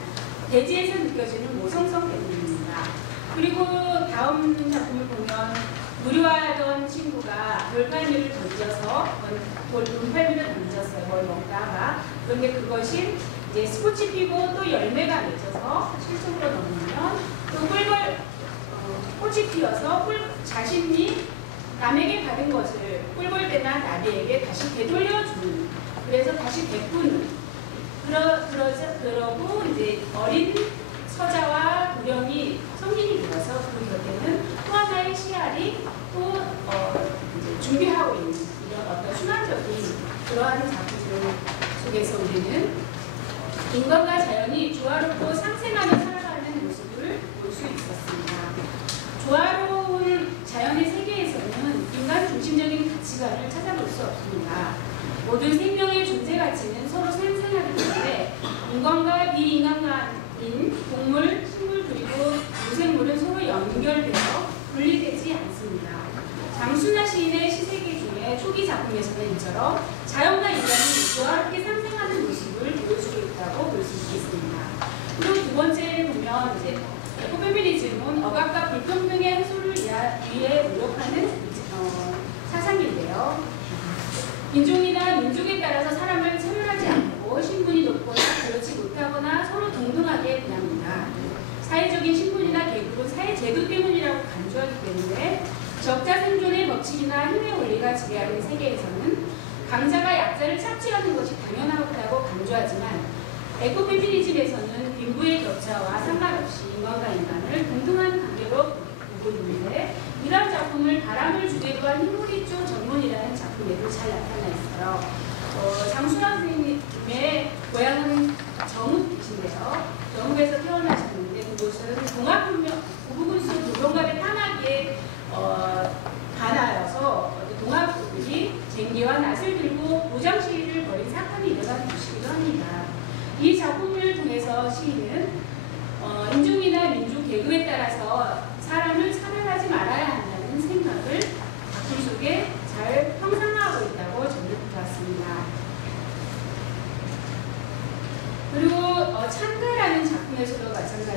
대지에서 느껴지는 모성성 때문입니다. 그리고 다음 작품을 보면 무료하던 친구가 돌팔미를 던져서 돌팔미를 던졌어요. 뭘 먹다가. 그런데 그것이 이제 스포츠 피고 또 열매가 맺어서 실속으로 넘으면 또 꽃이 피어서 자신이 남에게 받은 것을 꿀벌대나 나비에게 다시 되돌려주는, 그래서 다시 베푸는, 그러고 이제 어린 서자와 도령이 성인이 되어서 그 곁에는 또 하나의 씨알이 또 이제 준비하고 있는 이런 어떤 순환적인 그러한 작품 속에서 우리는 인간과 자연이 조화롭고 상생하며 살아가는 모습을 볼 수 있었습니다. 조화로운 자연의 세계에서는 인간 중심적인 가치관을 찾아볼 수 없습니다. 모든 생명의 존재 가치는 서로 상생하기 때문에 인간과 비인간인 동물, 식물 그리고 무생물은 서로 연결되어 분리되지 않습니다. 장순환 시인의 시세계 중에 초기 작품에서는 이처럼 자연과 인간이 조화롭게 상생하는 모습을 보여주고 있다고 볼 수 있겠습니다. 그리고 두 번째 보면 이제 에코페미니즘은 억압과 불평등의 해소를 위해 노력하는 사상인데요. 인종이나 민족에 따라서 사람을 차별하지 않고 신분이 높거나 그렇지 못하거나 서로 동등하게 대합니다. 사회적인 신분이나 계급은 사회제도 때문이라고 간주하기 때문에 적자 생존의 법칙이나 힘의 원리가 지배하는 세계에서는 강자가 약자를 착취하는 것이 당연하다고 강조하지만 에코페미니즘에서는 빈부의 격차와 상관없이 인간과 인간을 동등한 관계로 보고 있는데 이런 작품을 바람을 주제로 한 흰머리조 전문이라는 작품에도 잘 나타나 있어요. 장순환 선생님의 고향은 정읍이신데요. 정읍에서 태어나셨는데 그곳은 고부군수 도동갑의 탄압에 반하여서 동학부들이 쟁기와 낫을 들고 무장 시위를 벌인 사건이 일어난 곳이기도 합니다. 이 작품을 통해서 시인은 인종이나 민족 계급에 따라서 사람을 차별하지 말아야 한다는 생각을 작품 속에 잘 형상화하고 있다고 저는 보았습니다. 그리고 찬가라는 작품에서도 마찬가지로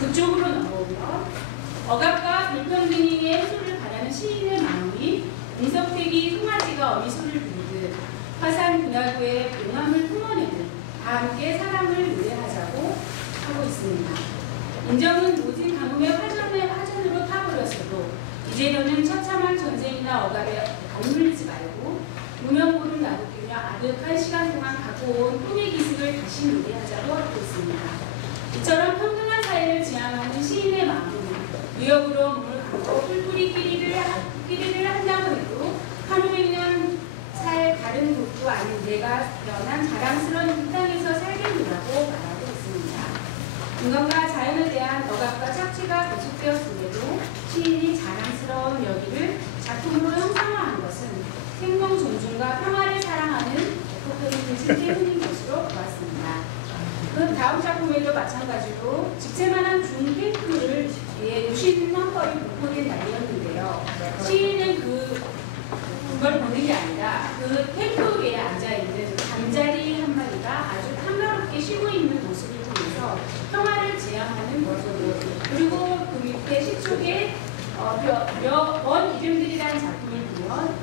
그쪽으로 넘어오면 억압과 불평등의 해소를 바라는 시인의 마음이 임석택이 송아지가 어미소를 부르듯 화산 분화구의 용암을 품어내는 다 함께 사랑을 노래하자고 하고 있습니다. 인정은 모진 가뭄의 화전으로 타버려서 억압에 억눌리지 말고 무명고를 나누며 아득한 시간 동안 갖고 온 꿈의 기승을 다시 누리하자고 하고 있습니다. 이처럼 평등한 사회를 지향하는 시인의 마음은 무역으로 문을 갖고 뿔뿔이 끼리를 한다고 해도 1500년 살 다른 곳도 아닌 내가 태어난 자랑스러운 이 땅에서 살겠노라고 말하고 있습니다. 인간과 자연에 대한 억압과 착취가 계속되었음에도 시인이 자랑스러운 여기를 작품으로 형상화한 것은 생명 존중과 평화를 사랑하는 에코페미니즘 때문인 것으로 보았습니다. 그 다음 작품에도 마찬가지로 직체만한 중탱크를 위해 유신 한벌이 공포된 날이었는데요. 시인은 그걸 보는 게 아니라 그 탱크 위에 앉아있는 잠자리 한 마리가 아주 탐나롭게 쉬고 있는 모습을 보면서 평화를 지향하는 모습으로, 그리고 그 밑에 시축에 몇 번 이름들이라는 작품을 보면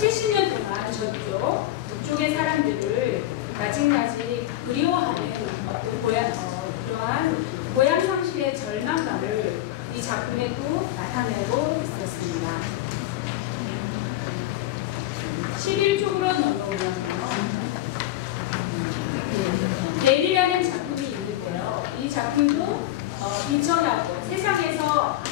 70년 동안 저쪽의 사람들을 아직까지 그리워하는 그러한 고향 상실의 절망감을 이 작품에도 나타내고 있었습니다. 11쪽으로 넘어오면요. 내리라는 작품이 있는데요. 이 작품도 비천하고 세상에서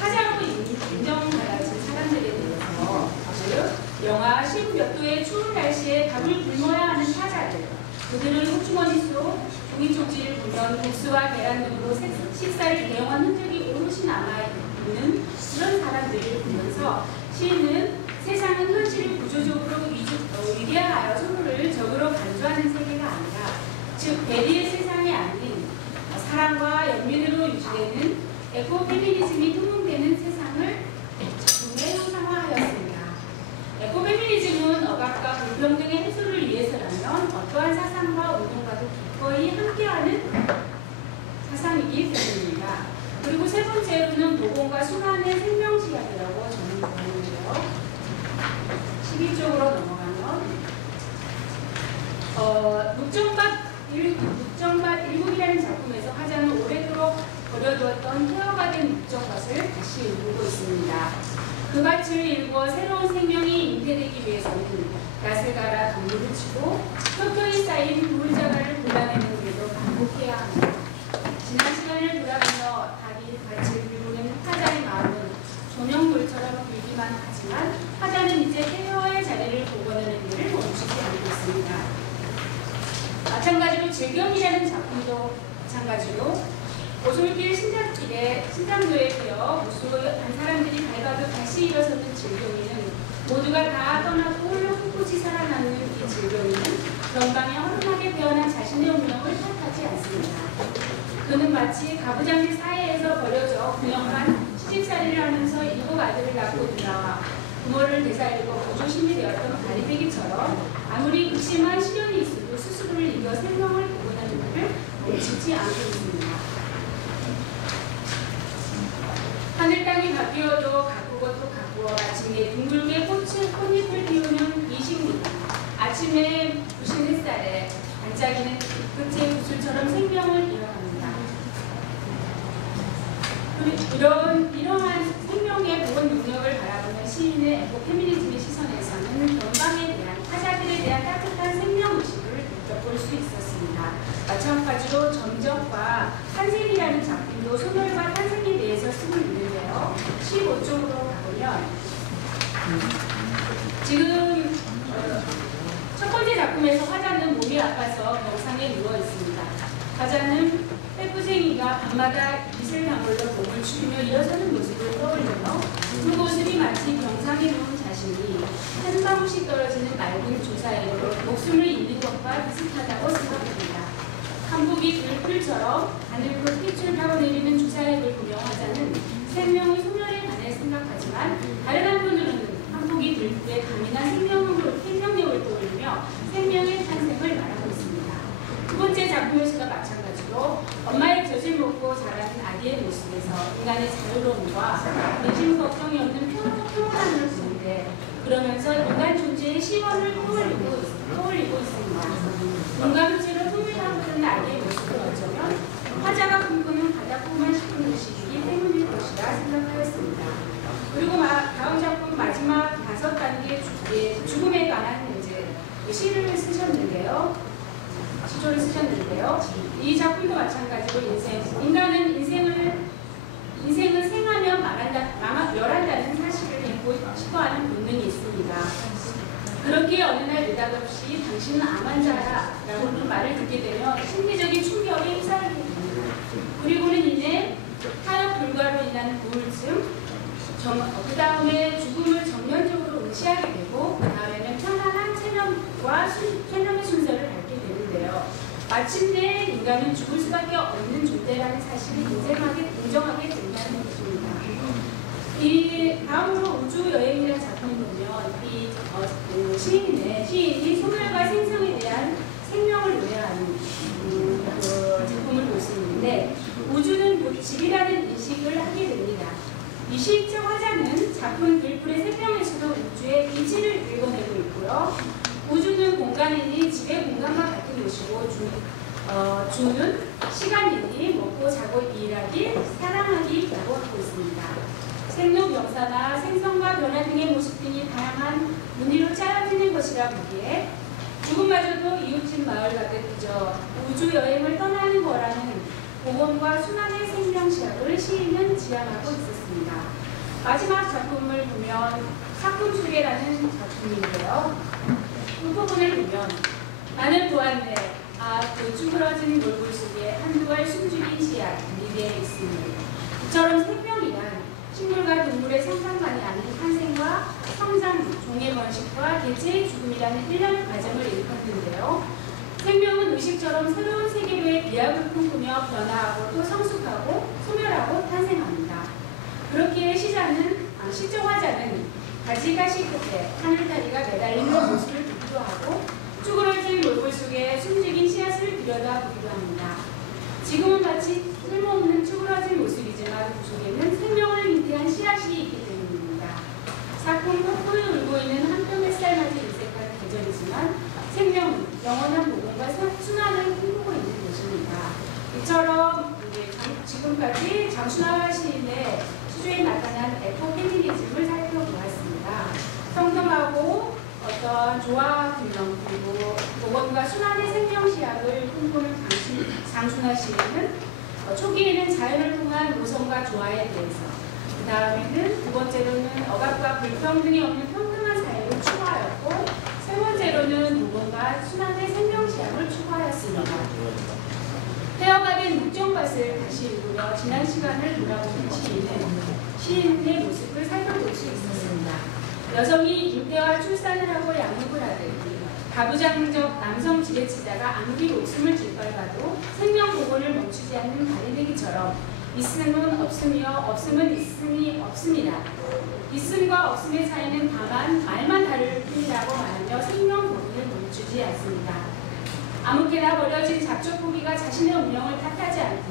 타자로 인정받아진 사람들에 대해서, 즉 영하 10몇 도의 추운 날씨에 밥을 굶어야 하는 타자들, 그들은 호주머니 속 종이 쪽지를 보면 국수와 계란 등으로 식사를 대용한 흔적이 오롯이 남아있는 그런 사람들을 보면서 시인은 세상은 현실을 구조적으로 위대하여 서로를 적으로 간주하는 세계가 아니라, 즉 대리의 세상이 아닌 사랑과 연민으로 유지되는 에코페미니즘이 통용되는 세상을 작품에 형상화하였습니다. 에코페미니즘은 억압과 불평등의 해소를 위해서라면 어떠한 사상과 운동과도 기꺼이 함께하는 사상이기 때문입니다. 그리고 세 번째로는 도공과 순환의 생명지향이라고 저는 보는데요. 12쪽으로 넘어가면 묵정밭 일국이라는 작품에서 화자는 오래도록 버려두었던 폐허가 된 묵정밭을 다시 일구고 있습니다. 그 밭을 일구어 새로운 생명이 잉태되기 위해서는 낫을 갈아 덤불을 치고 켜켜이 쌓인 돌자갈을 골라내는 일도 반복해야 합니다. 지난 시간을 돌아가며 밭을 일구는 화자의 마음은 조명돌처럼 불기만 하지만 화자는 이제 폐허의 자리를 복원하는 일을 멈추지 않고 있습니다. 마찬가지로 질경이라는 작품도 마찬가지로 오솔길 신장로에 뛰어 무수한 사람들이 밟아도 다시 일어서는 질경이는 모두가 다 떠나고 홀로 꿋꿋이 살아남는 이 질경이는 전방에 허름하게 태어난 자신의 운명을 탓하지 않습니다. 그는 마치 가부장제 사이에서 버려져 9년간 시집살이를 하면서 7 아들을 낳고 돌아와 부모를 되살리고 보조신이 되었던 가리배기처럼 아무리 극심한 시련이 있어도 스스로를 이겨 생명을 복원하는 일을 멈추지 않고 있습니다. 하늘 땅이 바뀌어도 가꾸고 또 가꾸어 마침내 둥글게 꽃잎을 피우는 이 식물. 아침에 부신 햇살에 반짝이는 끝의 구슬처럼 생명을 이어갑니다. 이러한 생명의 복원 능력을 바라보는 시인의 에코페미니즘의 시선에서는 전방에 대한 타자들에 대한 따뜻한 생명의식을 느껴볼 수 있었습니다. 마찬가지로 점적과 탄생이라는 작품도 소멸과 탄생에 대해서 쓰고 있는데요. 15쪽으로 가보면 지금 첫 번째 작품에서 화자는 몸이 아파서 병상에 누워 있습니다. 화자는 빼부쟁이가 밤마다 이슬방울로 몸을 추리며 일어서는 모습을 떠올리며 그 모습이 마치 병상에 누운 자신이 한 방울씩 떨어지는 맑은 조사에로 목숨을 잃는 것과 비슷하다고 생각합니다. 한복이 들풀처럼 하늘로 핏줄 타고 내리는 조사액을 보며 화자는 생명의 소멸에 관해 생각하지만 다른 한편으로는 한복이 들풀에 강인한 생명력을 떠올리며 생명의 탄생을 말하고 있습니다. 두 번째 작품에서도 마찬가지로 엄마의 젖을 먹고 자라는 아기의 모습에서 인간의 자유로움과 내심 걱정이 없는 평온함을 보는데, 그러면서 인간 존재의 시원을 떠올리고 있습니다. 인간체로 꿈을 담그는 아기의 모습을 어쩌면 화자가 꿈꾸는 바닥 꿈만 싶은 것이기 때문일 것이라 생각하였습니다. 그리고 다음 작품 당신은 암 환자라는 말을 듣게 되면 심리적인 충격에 휩싸이게 됩니다. 그리고는 이내 타협 불가로 인한 우울증, 그 다음에 죽음을 정면적으로 의시하게 되고, 그 다음에는 편안한 체념의 순서를 밟게 되는데요. 마침내 인간은 죽을 수밖에 없는 존재라는 사실을 인정하게 된다는 것입니다. 이 다음으로 우주 여행이라는 작품을 보면 시인이 소멸과 생성에 대한 생명을 노래하는 그 작품을 볼 수 있는데, 우주는 집이라는 인식을 하게 됩니다. 이 시인적 화자는 작품 들풀의 생명에서도 우주의 이치를 읽어내고 있고요. 우주는 공간이니 집의 공간과 같은 곳이고, 주는 시간이니 먹고 자고 일하기, 사랑하기라고 하고 있습니다. 생록 역사나 생성과 변화 등의 모습 등이 다양한 무늬로 짜여지는 것이라 보기에 죽음마저도 이웃집 마을 가득 우주 여행을 떠나는 거라는 복원과 순환의 생명시학을 시인은 지향하고 있었습니다. 마지막 작품을 보면 사금수계라는 작품인데요. 그 부분을 보면 나는 보았네. 그 쭈그러진 몰골 속에 한두 알 숨죽인 씨앗 미래에 있습니다. 이처럼 생명이란 식물과 동물의 생산만이 아닌 탄생과 성장, 종의 번식과 개체의 죽음이라는 일련의 과정을 일컫는데요. 생명은 의식처럼 새로운 세계로의 비약을 꿈꾸며 변화하고 또 성숙하고 소멸하고 탄생합니다. 그렇기에 시적 화자는 가지가시 끝에 하늘다리가 매달리는 모습을 보기도 하고 쭈그러진 몰골 속에 숨죽인 씨앗을 들여다보기도 합니다. 지금은 마치 쓸모없는 쭈그러진 모습이지만 그 속에는 생명을 잉태한 씨앗이 있기 때문입니다. 작품 폭포에 울고 있는 한편 햇살맞이 일색한 계절이지만 생명은 영원한 복원과 순환을 꿈꾸고 있는 것입니다. 이처럼 지금까지 장순화 시인의 시조에 나타난 에코페미니즘을 살펴보았습니다. 평등하고 어떤 조화 균형 그리고 복원과 순환의 생명시학을 꿈꾸는 장순화 시인은 초기에는 자연을 통한 모성과 조화에 대해서, 그 다음에는 두 번째로는 억압과 불평등이 없는 평등한 사회를 추구하였고, 세 번째로는 복원과 순환의 생명시학을 추구하였습니다. 폐허가 된 묵정밭을 다시 읽으며 지난 시간을 돌아보는 시인의 모습을 살펴볼 수 있었습니다. 여성이 임대와 출산을 하고 양육을 하듯 가부장적 남성 지배치자가 암기 목숨을 짓밟아도 생명 복원을 멈추지 않는 바리새기처럼 있음은 없으며 없음은 있음이 없습니다. 있음과 없음의 차이는 다만 말만 다를 뿐이라고 말하며 생명 복원을 멈추지 않습니다. 아무개나 버려진 잡초 포기가 자신의 운명을 탓하지 않듯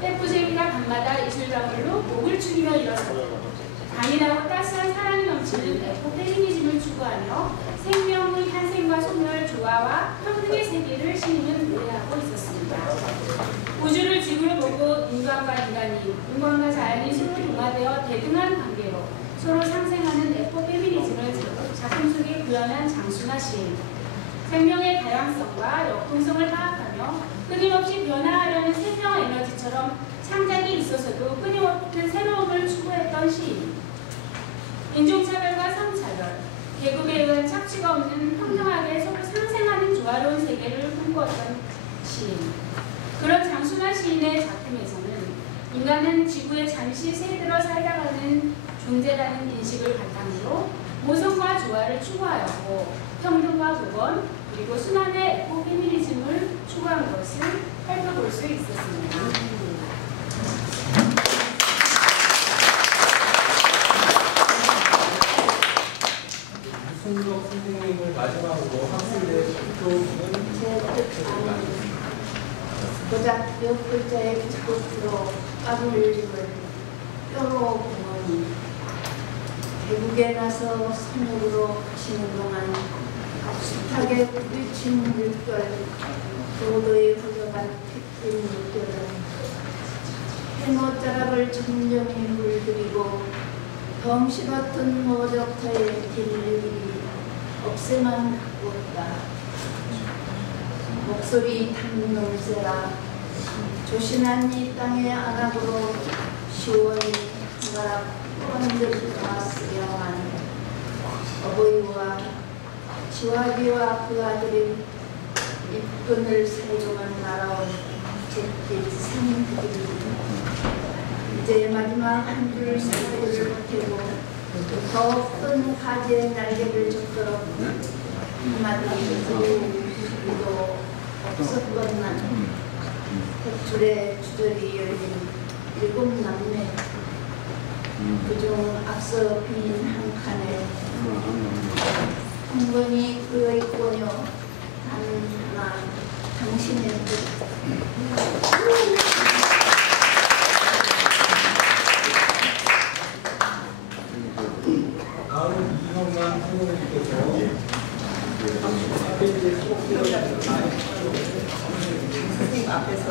빼꾸쟁이가 밤마다 이슬방울로 목을 축이며 일어서고 강인하고 따스한 사랑이 넘치는 에코페미니즘을 추구하며 생명의 탄생과 소멸, 조화와 평등의 세계를 시인은 노래하고 있었습니다. 우주를 지구로 보고 인간과 인간이, 인간과 자연이 서로 융화되어 대등한 관계로 서로 상생하는 에코페미니즘을 작품 속에 구현한 장순화 시인. 생명의 다양성과 역동성을 파악하며 끊임없이 변화하려는 생명 에너지처럼 창작이 있어서도 끊임없는 새로움을 추구했던 시인. 인종차별과 성차별, 계급에 의한 착취가 없는 평등하게 서로 상생하는 조화로운 세계를 꿈꾸었던 시인. 그런 장순화 시인의 작품에서는 인간은 지구에 잠시 새들어 살다가는 존재라는 인식을 바탕으로 모성과 조화를 추구하였고, 평등과 복원, 그리고 순환의 에코페미니즘을 추구한 것을 살펴볼 수 있었습니다. 유승석 선생님을 마지막으로 학생들의 발표는 고작 몇 글자의 꽃으로 까불림을 뼈로 보니 대국에 나서 산역으로 가시는 동안 숱하게 부딪힌 물결, 도도히 흘러간 핏긴 물결은 해노자락을 천정히 물들이고 덩실었던 모적터의 길들이 없애만 하고 있다. 목소리 탐놈새라 조신한 이 땅의 안악으로 시원히 가락 흔들다 쓰려한 어버이와 지화비와 그 아들이 입근을 사이로만 날아온 잿빛 상인들이 이제 마지막 한 줄 사고를 보태고 더 큰 화재의 날개를 젓도록 한마디도 없었건만 백줄의 주절이 열린 7 남매 그중 앞서 빈 한 칸에 한 번이 그여있거뇨 단 하나 당신의 뜻. 다음 이형만 후보님께서 선생님 앞에서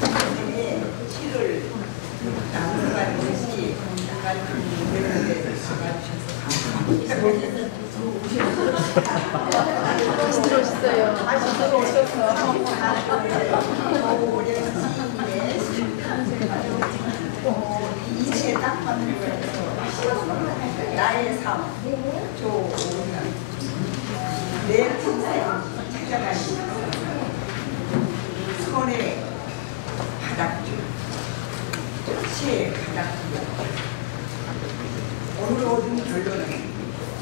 선생님의 시를 낭송하는 것이 가르치는데 가르쳐서 다시 들어오셨어요. 다시 들어오셔서. 이치에 딱 맞는 거예요. 나의 삶, 조오년, 내 평생 찾아가는 손에 바닥줄, 시에 바닥줄. 오늘 얻은 결론은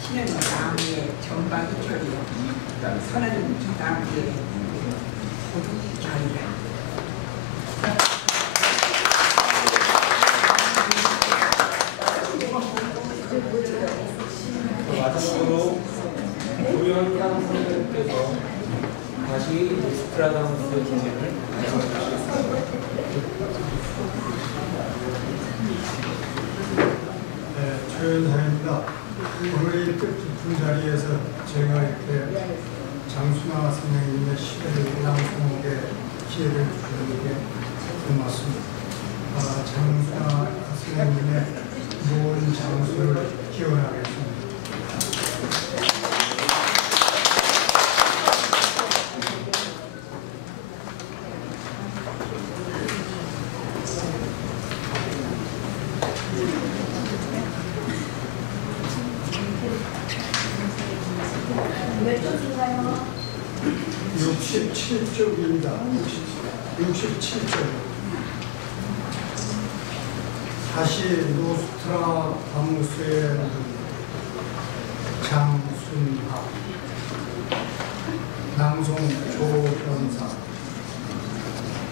신은 나무의 전방이 결이요, 선은 나무의 고독이 결이다. 마지막으로 조현상 선생님께서 다시 노스트라다무스 진행을 네, 조현상입니다. 오늘 이 뜻깊은 자리에서 제가 이렇게 장순아 선생님의 시를 낭송하게 기회를 주는 게 고맙습니다. 장순아 선생님의 좋은 장수를 기원하겠습니다. 몇 쪽인가요? 67쪽입니다. 67쪽. 다시 노스트라다무스의 장순하, 낭송 조현상.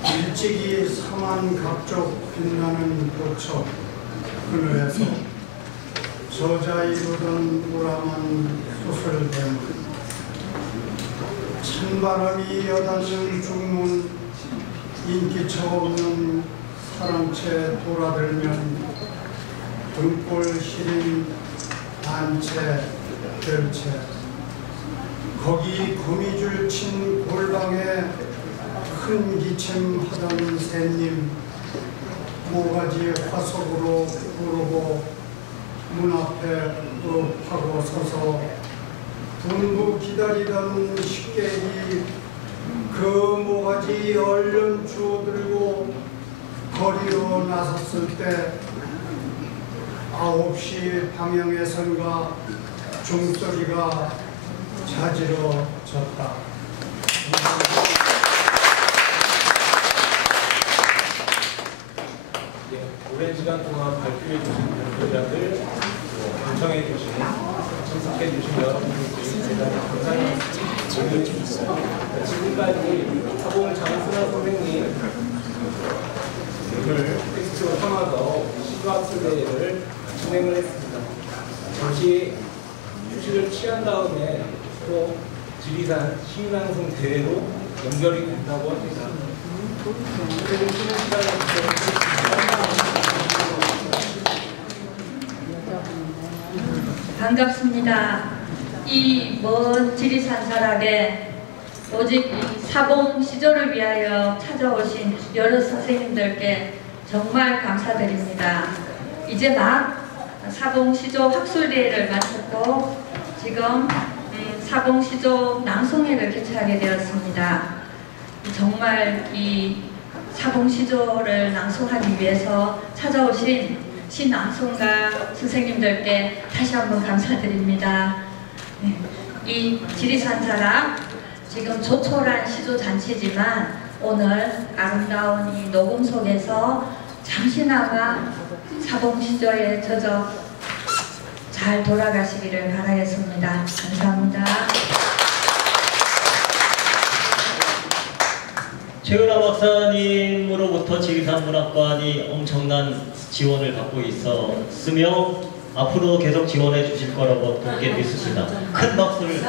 일찍이 사만각적 빛나는 도처 그늘에서 저자 이루던 우람한 소설대문, 찬바람이 여닫는 중문, 인기처 없는 사랑채 돌아들면 등골 시린 단채 별채, 거기 거미줄 친 골방에 큰 기침하던 새님, 모가지 화석으로 부르고 문 앞에 무릎하고 서서 분부 기다리던 식객이 그 모가지 얼른 주워들고 거리로 나섰을 때 9시 방향에선가 종소리가 자지러졌다. 오랜 시간 동안 발표해 주신 발표자들, 경청해 주신, 참석해 주신 여러분들께 대단히 감사합니다. 지금까지 사봉 장순아 선생님 오늘 텍스트로 삼아서 시도학습대회를 진행을 했습니다. 잠시 휴식을 취한 다음에 또 지리산 시인낭송 대회로 연결이 된다고 합니다. 선생님 쉬는 시간을 반갑습니다. 이 먼 지리산 설악에 오직 사봉 시조를 위하여 찾아오신 여러 선생님들께 정말 감사드립니다. 이제 막 사봉 시조 학술대회를 마쳤고 지금 사봉 시조 낭송회를 개최하게 되었습니다. 정말 이 사봉 시조를 낭송하기 위해서 찾아오신 신낭송가 선생님들께 다시 한번 감사드립니다. 네. 이 지리산 자락 지금 조촐한 시조 잔치지만 오늘 아름다운 이 녹음 속에서 잠시나마 사동 시조에 젖어 잘 돌아가시기를 바라겠습니다. 감사합니다. 최은하 박사님으로부터 지리산 문학관이 엄청난 지원을 받고 있었으며 앞으로 계속 지원해 주실 거라고 믿습니다. 큰 박수를